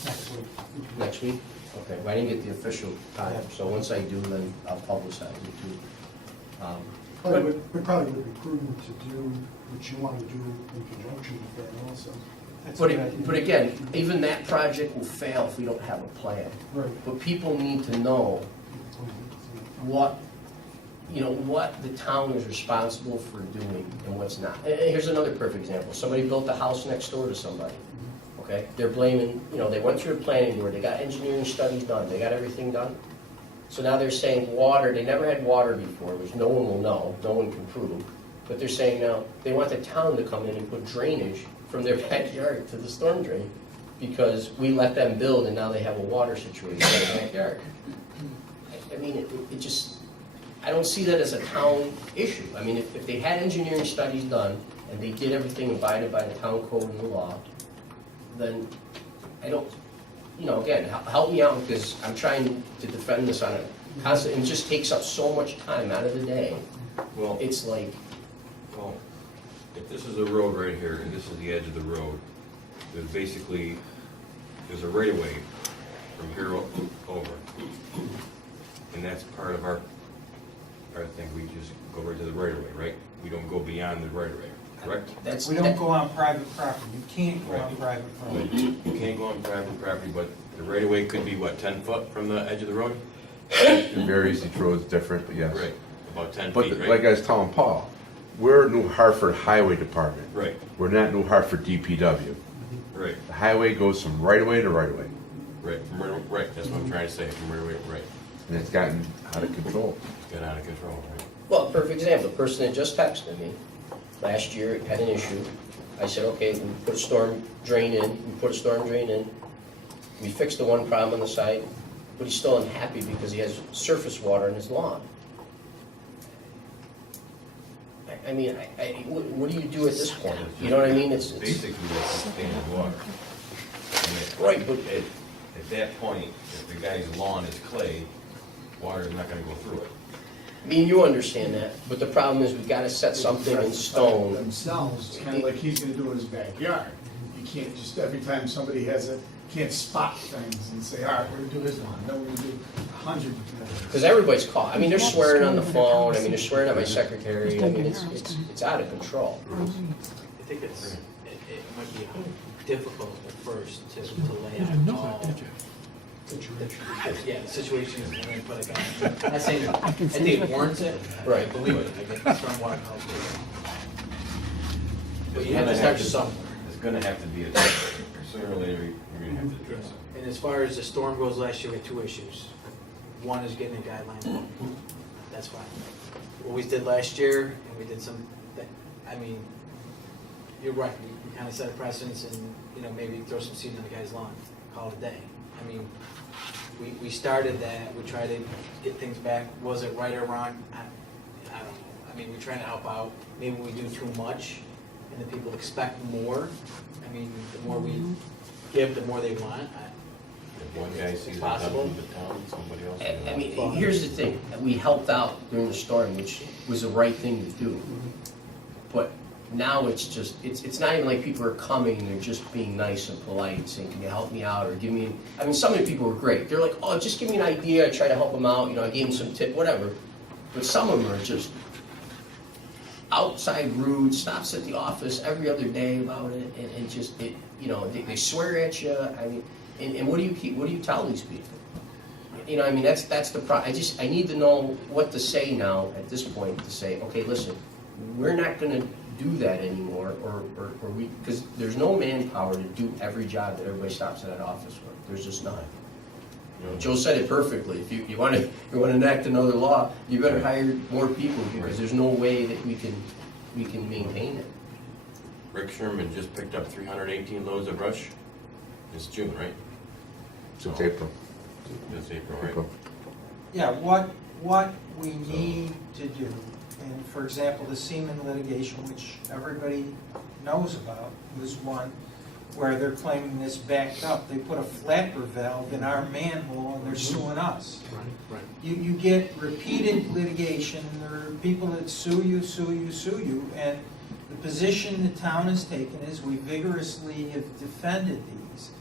next week? next week. Okay, well, I didn't get the official time, so once I do, then I'll publicize it too. It probably would be prudent to do what you want to do in conjunction with that also. But again, even that project will fail if we don't have a plan. Right. But people need to know what, you know, what the town is responsible for doing and what's not. And here's another perfect example. Somebody built a house next door to somebody, okay? They're blaming, you know, they went through a planning board, they got engineering studies done, they got everything done. So now they're saying water, they never had water before, which no one will know, no one can prove. But they're saying now, they want the town to come in and put drainage from their backyard to the storm drain because we let them build and now they have a water situation in their backyard. I mean, it just, I don't see that as a town issue. I mean, if they had engineering studies done and they did everything abided by the town code and the law, then I don't, you know, again, help me out because I'm trying to defend this on a constant, and it just takes up so much time out of the day. Well, It's like, well, if this is a road right here, and this is the edge of the road, there's basically, there's a right-of-way from here over. And that's part of our thing, we just go right to the right-of-way, right? We don't go beyond the right-of-way, correct? that's. We don't go on private property, you can't go on private But property. you can't go on private property, but the right-of-way could be, what, 10 foot from the edge of the road? It varies, each road's different, but yes. Right, about 10 But feet, right? like I was telling Paul, we're New Hartford Highway Department. Right, We're not New Hartford DPW. right, The highway goes from right away to right away, right, from right, that's what I'm trying to say, from right-of-way to right. and it's gotten out of control. It's got out of control, right? Well, perfect example, the person that just texted me last year had an issue. I said, okay, we put a storm drain in, we fixed the one problem on the site, but he's still unhappy because he has surface water in his lawn. I mean, what do you do at this point? You know what I mean? It's Basically, that's standard water. right, but At that point, if the guy's lawn is clay, water is not gonna go through it. I mean, you understand that, but the problem is we've got to set something in stone. Themselves, it's kind of like he's gonna do in his backyard. You can't just, every time somebody has a, can't spot things and say, all right, we're gonna do his lawn, no, we're gonna do 100. Because everybody's caught. I mean, they're swearing on the phone. I mean, they're swearing at my secretary. I mean, it's out of control. I think it might be difficult at first to lay out all. Yeah, the situation is, but again, I'm not saying, I think it warrants it. Right. I believe it, I think stormwater helps. But you have to start somewhere. It's gonna have to be addressed. Sooner or later, you're gonna have to address it. And as far as the storm goes, last year we had two issues. One is getting a guideline. That's fine. What we did last year, and we did some, I mean, you're right, we kind of set a precedence and, you know, maybe throw some seed on the guy's lawn, call it a day. I mean, we started that, we tried to get things back. Was it right or wrong? I don't know. I mean, we're trying to help out. Maybe we do too much, and the people expect more. I mean, the more we give, the more they want. If one guy sees it Possible. done in the town, somebody else. will. I mean, here's the thing, we helped out during the storm, which was the right thing to do. But now it's just, it's not even like people are coming and they're just being nice and polite and saying, can you help me out, or give me, I mean, some of the people were great. They're like, oh, just give me an idea, I try to help them out, you know, I gave them some tip, whatever. But some of them are just outside rude, stops at the office every other day about it, and just, you know, they swear at you, I mean, and what do you tell these people? You know, I mean, that's the I need to know what to say now at this point, to say, okay, listen, we're not gonna do that anymore, or we, because there's no manpower to do every job that everybody stops at that office with. There's just none. You know, Joe said it perfectly. If you want to enact another law, you better hire more people, because there's no way that we can maintain it. Rick Sherman just picked up 318 loads of brush. It's June, right? Since April. It's April, right? April. Yeah, what we need to do, and for example, the Seaman litigation, which everybody knows about, was one where they're claiming this backed up. They put a flapper valve in our manhole and they're suing us. Right. You get repeated litigation, there are people that sue you, and the position the town has taken is we vigorously have defended these.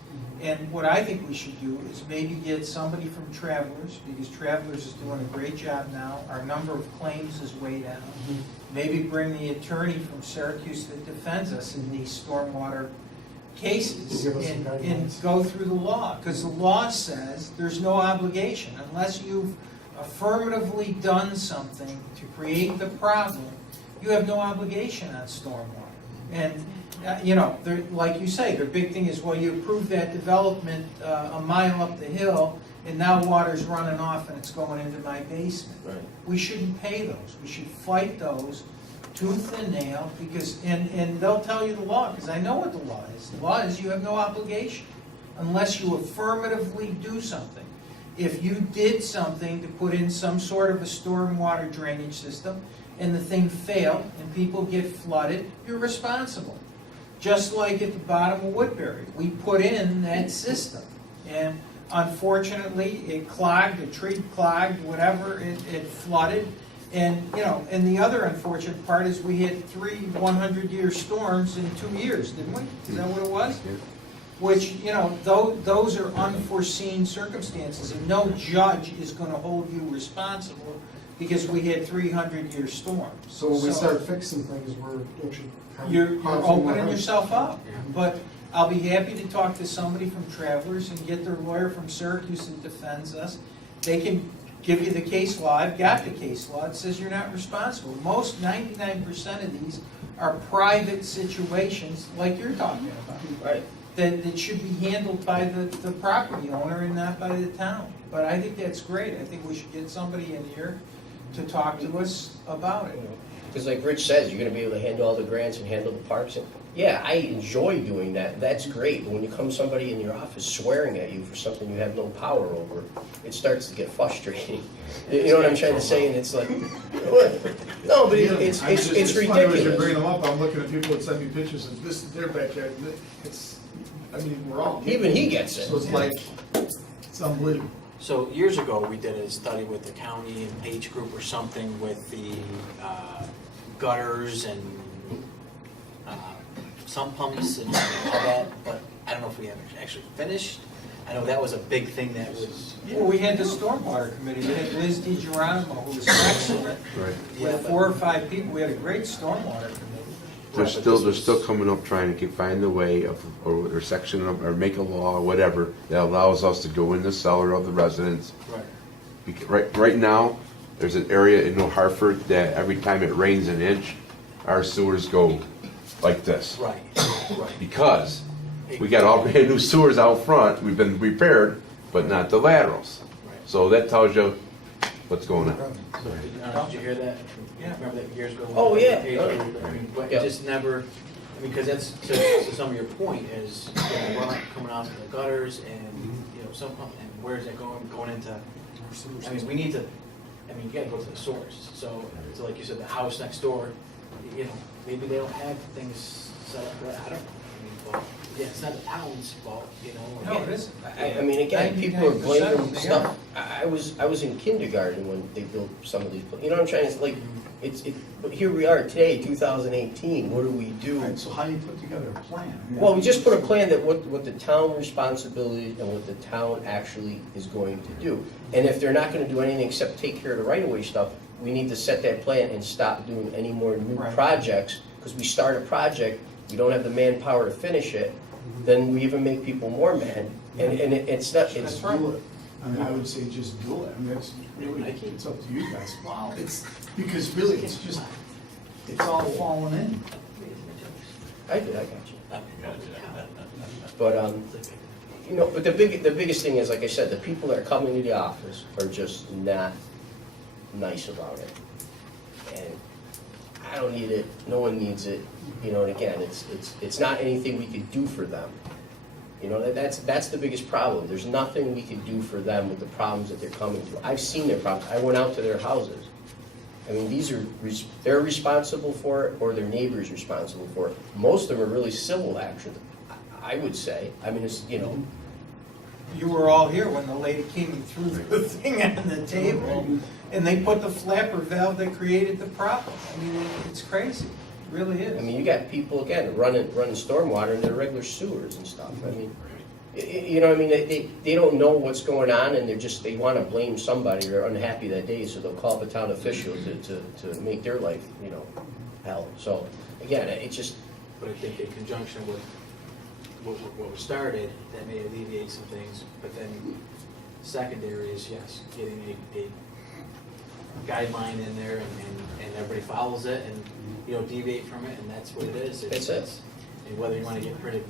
And what I think we should do is maybe get somebody from Travelers, because Travelers is doing a great job now. Our number of claims is way down. Maybe bring the attorney from Syracuse that defends us in these stormwater cases Give us some and guidelines. go through the law. Because the law says there's no obligation unless you've affirmatively done something to create the problem. You have no obligation on stormwater. And you know, like you say, their big thing is, well, you approved that development a mile up the hill, and now water's running off and it's going into my basement. Right. We shouldn't pay those. We should fight those tooth and nail, because, and they'll tell you the law, because I know what the law is. The law is you have no obligation unless you affirmatively do something. If you did something to put in some sort of a stormwater drainage system and the thing failed and people get flooded, you're responsible. Just like at the bottom of Woodbury, we put in that system, and unfortunately, it clogged, the tree clogged, whatever, it flooded, and you know, and the other unfortunate part is we had 3 100-year storms in 2 years, didn't we? Is that what it was? Yeah. Which, you know, those are unforeseen circumstances, and no judge is going to hold you responsible because we had 300-year storms. So when we start fixing things, we're actually. You're harmful opening to yourself up. But I'll be happy to talk to somebody from Travelers and get their lawyer from Syracuse that defends us. They can give you the case law. I've got the case law. It says you're not responsible. Most 99% of these are private situations like you're talking about. Right. That should be handled by the property owner and not by the town. But I think that's great. I think we should get somebody in here to talk to us about it. Because like Rich says, you're gonna be able to handle all the grants and handle the parks, and yeah, I enjoy doing that, that's great, but when you come somebody in your office swearing at you for something you have no power over, it starts to get frustrating. You know what I'm trying to say, and it's like, what? No, but it's Funny as you're bringing ridiculous. them up, I'm looking at people that send me pictures, and this is their backyard, and it's, I mean, we're all. Even he gets it. So it's like, it's unbelievable. So years ago, we did a study with the county and Page Group or something with the gutters and sump pumps and all that, but I don't know if we ever actually finished. I know that was a big thing that was. Well, we had the stormwater committee, we had Liz DiGeronimo, who was excellent. Right. We had 4 or 5 people, we had a great stormwater committee. They're still coming up trying to find a way of, or section of, or make a law or whatever that allows us to go in the cellar of the residence. Right. Right now, there's an area in New Hartford that every time it rains an inch, our sewers go like this. Right, right. Because we got all brand new sewers out front, we've been repaired, but not the laterals. So that tells you what's going on. Did you hear that? Yeah. Remember that years ago? Oh, yeah. I mean, but Yeah. it just never, I mean, because that's, to some of your point is, you know, runoff coming off the gutters and, you know, some, and where's that going into, I mean, we need to, I mean, you gotta go to the source. So like you said, the house next door, you know, maybe they don't have things set up right, I don't know. I mean, but, yeah, it's not the town's fault, you know. No, it isn't. I mean, again, people are 99% blaming they stuff. are. I was in kindergarten when they built some of these, you know what I'm trying to, say? Like, but here we are today, 2018, what do we do? Right, so how do you put together a plan? I mean, Well, we just put a plan that what the town responsibility and what the town actually is going to do. And if they're not gonna do anything except take care of the right-of-way stuff, we need to set that plan and stop doing any more new Right. projects. Because we start a project, we don't have the manpower to finish it, then we even make people more mad. And it's not, it's, That's right. Do it. I mean, I would say just do it. I mean, it's really, Nike. it's up to you guys. Wow, because really, it's just, it's all falling in. I got you. But, you know, but the biggest thing is, like I said, the people that are coming to the office are just not nice about it. And I don't need it, no one needs it, you know, and again, it's not anything we could do for them. You know, that's the biggest problem. There's nothing we can do for them with the problems that they're coming to. I've seen their problems. I went out to their houses. I mean, these are, they're responsible for it, or their neighbor's responsible for it. Most of them are really civil actions, I would say. I mean, it's, you know, You were all here when the lady came and threw the thing on the table, and they put the flapper valve that created the problem. I mean, it's crazy, it really is. I mean, you got people, again, running stormwater in their regular sewers and stuff. I mean, you know what I mean? They don't know what's going on, and they want to blame somebody. They're unhappy that day, so they'll call up a town official to make their life, you know, hell. So, again, it's just, But I think in conjunction with what was started, that may alleviate some things, but then secondary is, yes, getting a guideline in there and everybody follows it and, you know, deviate from it, and that's what it is. That's it. And whether you want to get printed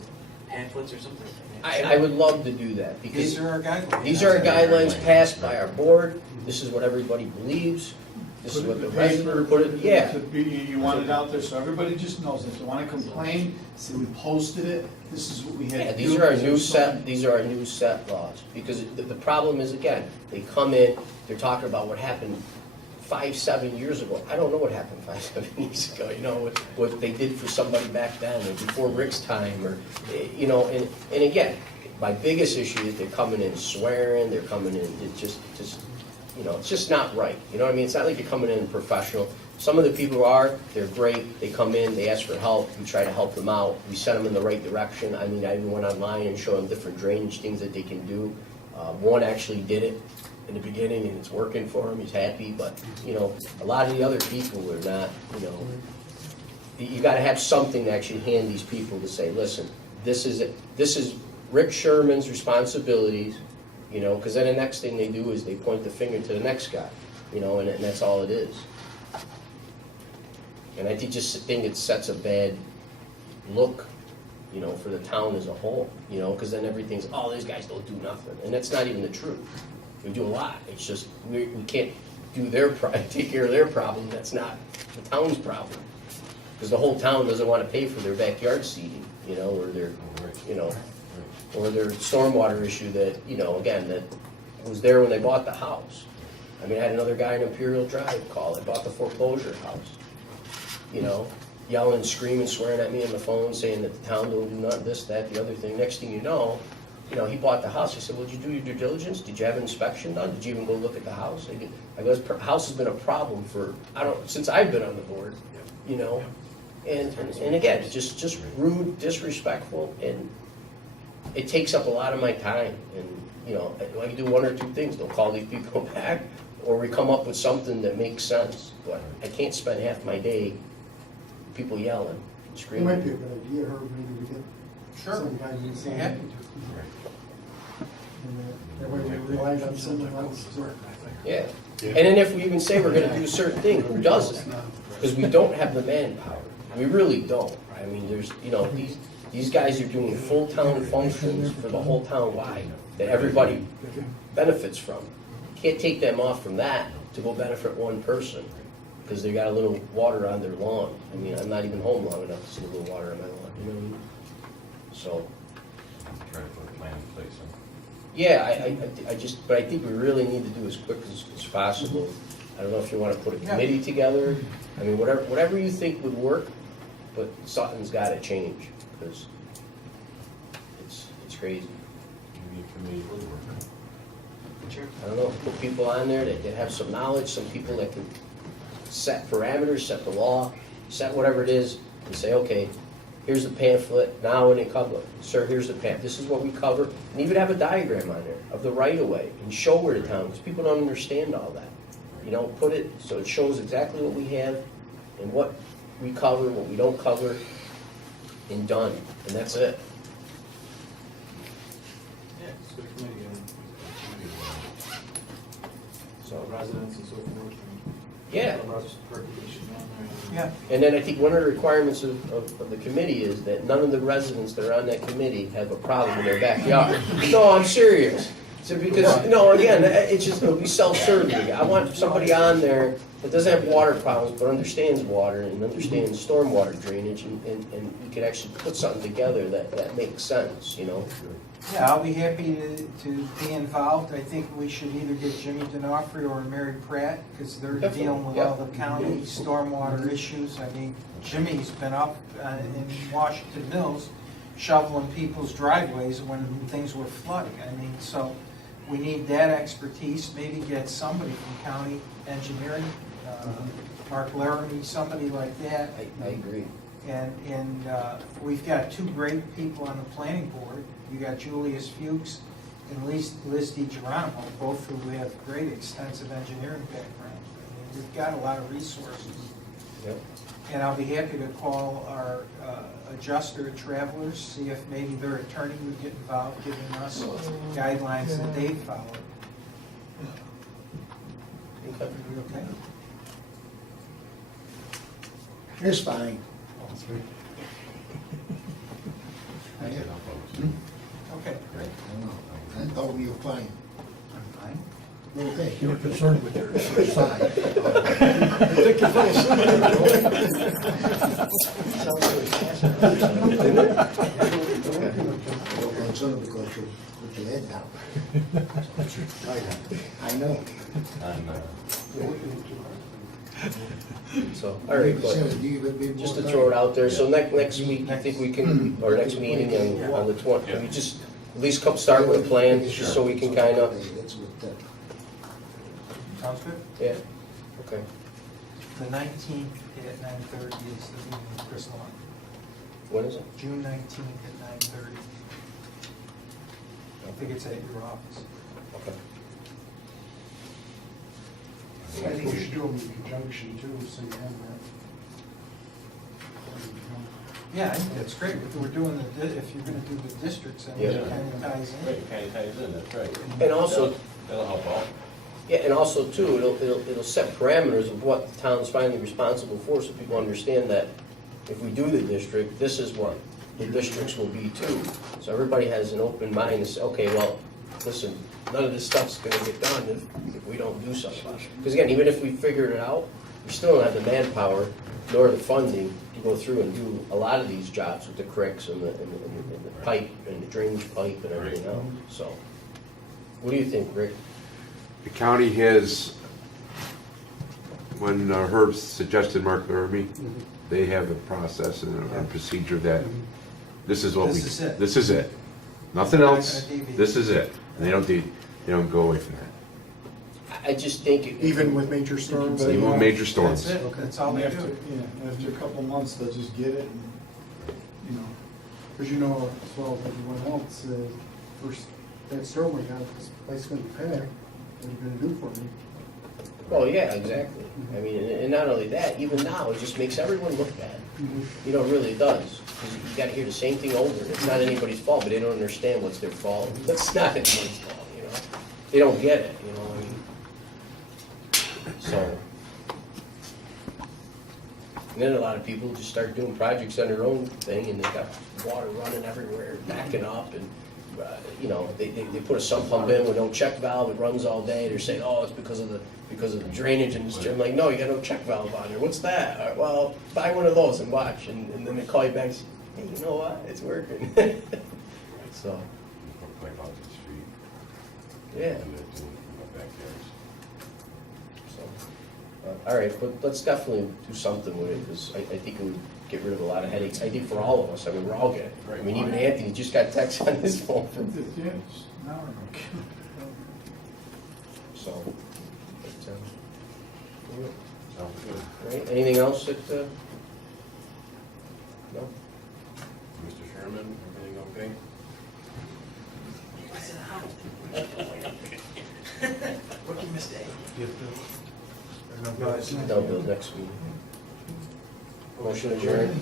pamphlets or something. I would love to do that, because These are our guidelines. these are our guidelines passed by our board. This is what everybody believes. This is what the resident put it, yeah. You want it out there so everybody just knows. If you want to complain, say we posted it, this is what we had Yeah, to do. these are our new set laws, because the problem is, again, they come in, they're talking about what happened 5-7 years ago. I don't know what happened 5-7 years ago, you know, what they did for somebody back then, or before Rick's time, or, you know, and again, my biggest issue is they're coming in swearing, they're coming in, it's just, you know, it's just not right, you know what I mean? It's not like you're coming in professional. Some of the people they're great, they come in, they ask for help, we try to help them out, we send them in the right direction. I mean, I even went online and showed them different drainage things that they can do. One actually did it in the beginning, and it's working for him, he's happy, but, you know, a lot of the other people are not, you know, you gotta have something to actually hand these people to say, listen, this is Rick Sherman's responsibilities, you know, because then the next thing they do is they point the finger to the next guy, you know, and that's all it is. And I just think it sets a bad look, you know, for the town as a whole, you know, because then everything's, oh, these guys don't do nothing, and that's not even the truth. We do a lot, it's just, we can't do take care of their problem, that's not the town's problem. Because the whole town doesn't want to pay for their backyard seeding, you know, or their, you know, or their stormwater issue that, you know, again, that was there when they bought the house. I mean, I had another guy in Imperial Drive call, they bought the foreclosure house, you know, yelling, screaming, swearing at me on the phone, saying that the town don't do nothing, this, that, the other thing. Next thing you know, he bought the house. I said, well, did you do your due diligence? Did you have an inspection done? Did you even go look at the house? I go, this house has been a problem for, since I've been on the board, you know. And again, just rude, disrespectful, and it takes up a lot of my time. And, you know, I can do one or two things. They'll call these people back, or we come up with something that makes sense. But I can't spend half my day people yelling, It screaming. might be a good idea, Herb, maybe to get some guidance on it. And that way we rely on someone else to. Yeah. And then if we even say we're gonna do certain things, who does it? Because we don't have the manpower. We really don't. I mean, there's, you know, these guys are doing full town functions for the whole town wide that everybody benefits from. Can't take them off from that to go benefit one person because they got a little water on their lawn. I mean, I'm not even home long enough to see a little water on my lawn, you know what I mean? So, Try to put a plan in place, huh? yeah, but I think we really need to do as quick as possible. I don't know if you want to put a committee together. I mean, whatever you think would work, but something's got to change because it's crazy. Maybe a committee would work. I don't know, put people on there that have some knowledge, some people that can set parameters, set the law, set whatever it is, and say, okay, here's the pamphlet, now when they cover, sir, here's the pamphlet, this is what we cover, and even have a diagram on there of the right-of-way, and show where the town, because people don't understand all that. You know, put it so it shows exactly what we have, and what we cover, what we don't cover, and done, and that's it. Yeah, it's a good committee, So, residents and so forth. and yeah. recreation down there. Yeah, And then I think one of the requirements of the committee is that none of the residents that are on that committee have a problem in their backyard. No, I'm serious. So because, no, again, it's just, it'll be self-serving. I want somebody on there that doesn't have water problems, but understands water and understands stormwater drainage, and we can actually put something together that makes sense, you know? yeah, I'll be happy to be involved. I think we should either get Jimmy D'Onofrio or Mary Pratt, because they're Definitely, dealing with yeah. all the county stormwater issues. I mean, Jimmy's been up in Washington Mills shoveling people's driveways when things were flooding. I mean, so we need that expertise, maybe get somebody from county engineering, Mark Laramie, somebody like that. I agree. And we've got two great people on the planning board. You got Julius Fuchs and Liz DiGeronimo, both who have great extensive engineering backgrounds. I mean, we've got a lot of resources. Yep. And I'll be happy to call our adjuster at Travelers, see if maybe their attorney would get involved, giving us guidelines that they follow. Okay. Okay? It's fine. Okay, great. I thought we were fine. I'm fine. Okay. You were concerned with your side. I'm concerned because you put your head down. I know. So, all right, but just to throw it out there, so next week, I think we can, or next meeting on the 20th, can we just at least start with a plan, just so we can kind of, Sounds good? yeah, okay. The 19th at 9:30 is the meeting with Chris Long. When is it? June 19th at 9:30. I think it's at your office. Okay. I think we should do them in conjunction too, so you have that. Yeah, I think that's great. If we're doing if you're gonna do the districts, then it Yeah. kind of ties in. Right, kind of ties in, that's right. And also, That'll help out. yeah, and also too, it'll set parameters of what the town's finally responsible for, so people understand that if we do the district, this is what the districts will be too. So everybody has an open mind to say, okay, well, listen, none of this stuff's gonna get done if we don't do something about it. Because again, even if we figured it out, we still don't have the manpower nor the funding to go through and do a lot of these jobs with the cricks and the pipe and the drainage pipe and everything else. So, what do you think, Rick? The county has, when Herb suggested Mark Laramie, they have a process and a procedure that this is what we, This is it. this is it. Nothing We're not else, gonna deviate. this is it. And they don't go away from that. I just think. Even with major storms? Even with major storms. That's it. That's all they After, do. yeah, after a couple months, they'll just get it, and, because you know, as well as everyone else, first, that storm we got, this place gonna be packed, what are you gonna do for me? Well, yeah, exactly. I mean, and not only that, even now, it just makes everyone look bad. You know, it really does. Because you gotta hear the same thing over. It's not anybody's fault, but they don't understand what's their fault. It's not anybody's fault, you know? They don't get it, you know what I mean? So. And then a lot of people just start doing projects on their own thing, and they got water running everywhere, backing up, and, you know, they put a sump pump in with no check valve, it runs all day, they're saying, oh, it's because of the drainage in this gym. Like, no, you got no check valve on there, what's that? Well, buy one of those and watch, and then they call you back and say, hey, you know what, it's working. So, Pipe out to the street. yeah. Do that too, in my backyards. So, all right, but let's definitely do something with it, because I think it would get rid of a lot of headaches. I think for all of us, I mean, we're all getting, I mean, even Anthony just got text on his phone from, Yes, now I don't care. so. But, Sounds good. all right, anything else that, no? Mr. Sherman, everything okay? Rookie mistake. No, Bill, next week. Motion adjourned.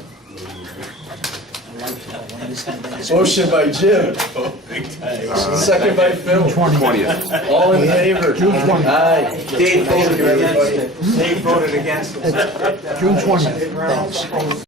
Motion by Jim. Second by Phil. 20th. All in favor? Aye. Dave voted Thank you, against everybody. it. Dave voted against it. June 20th.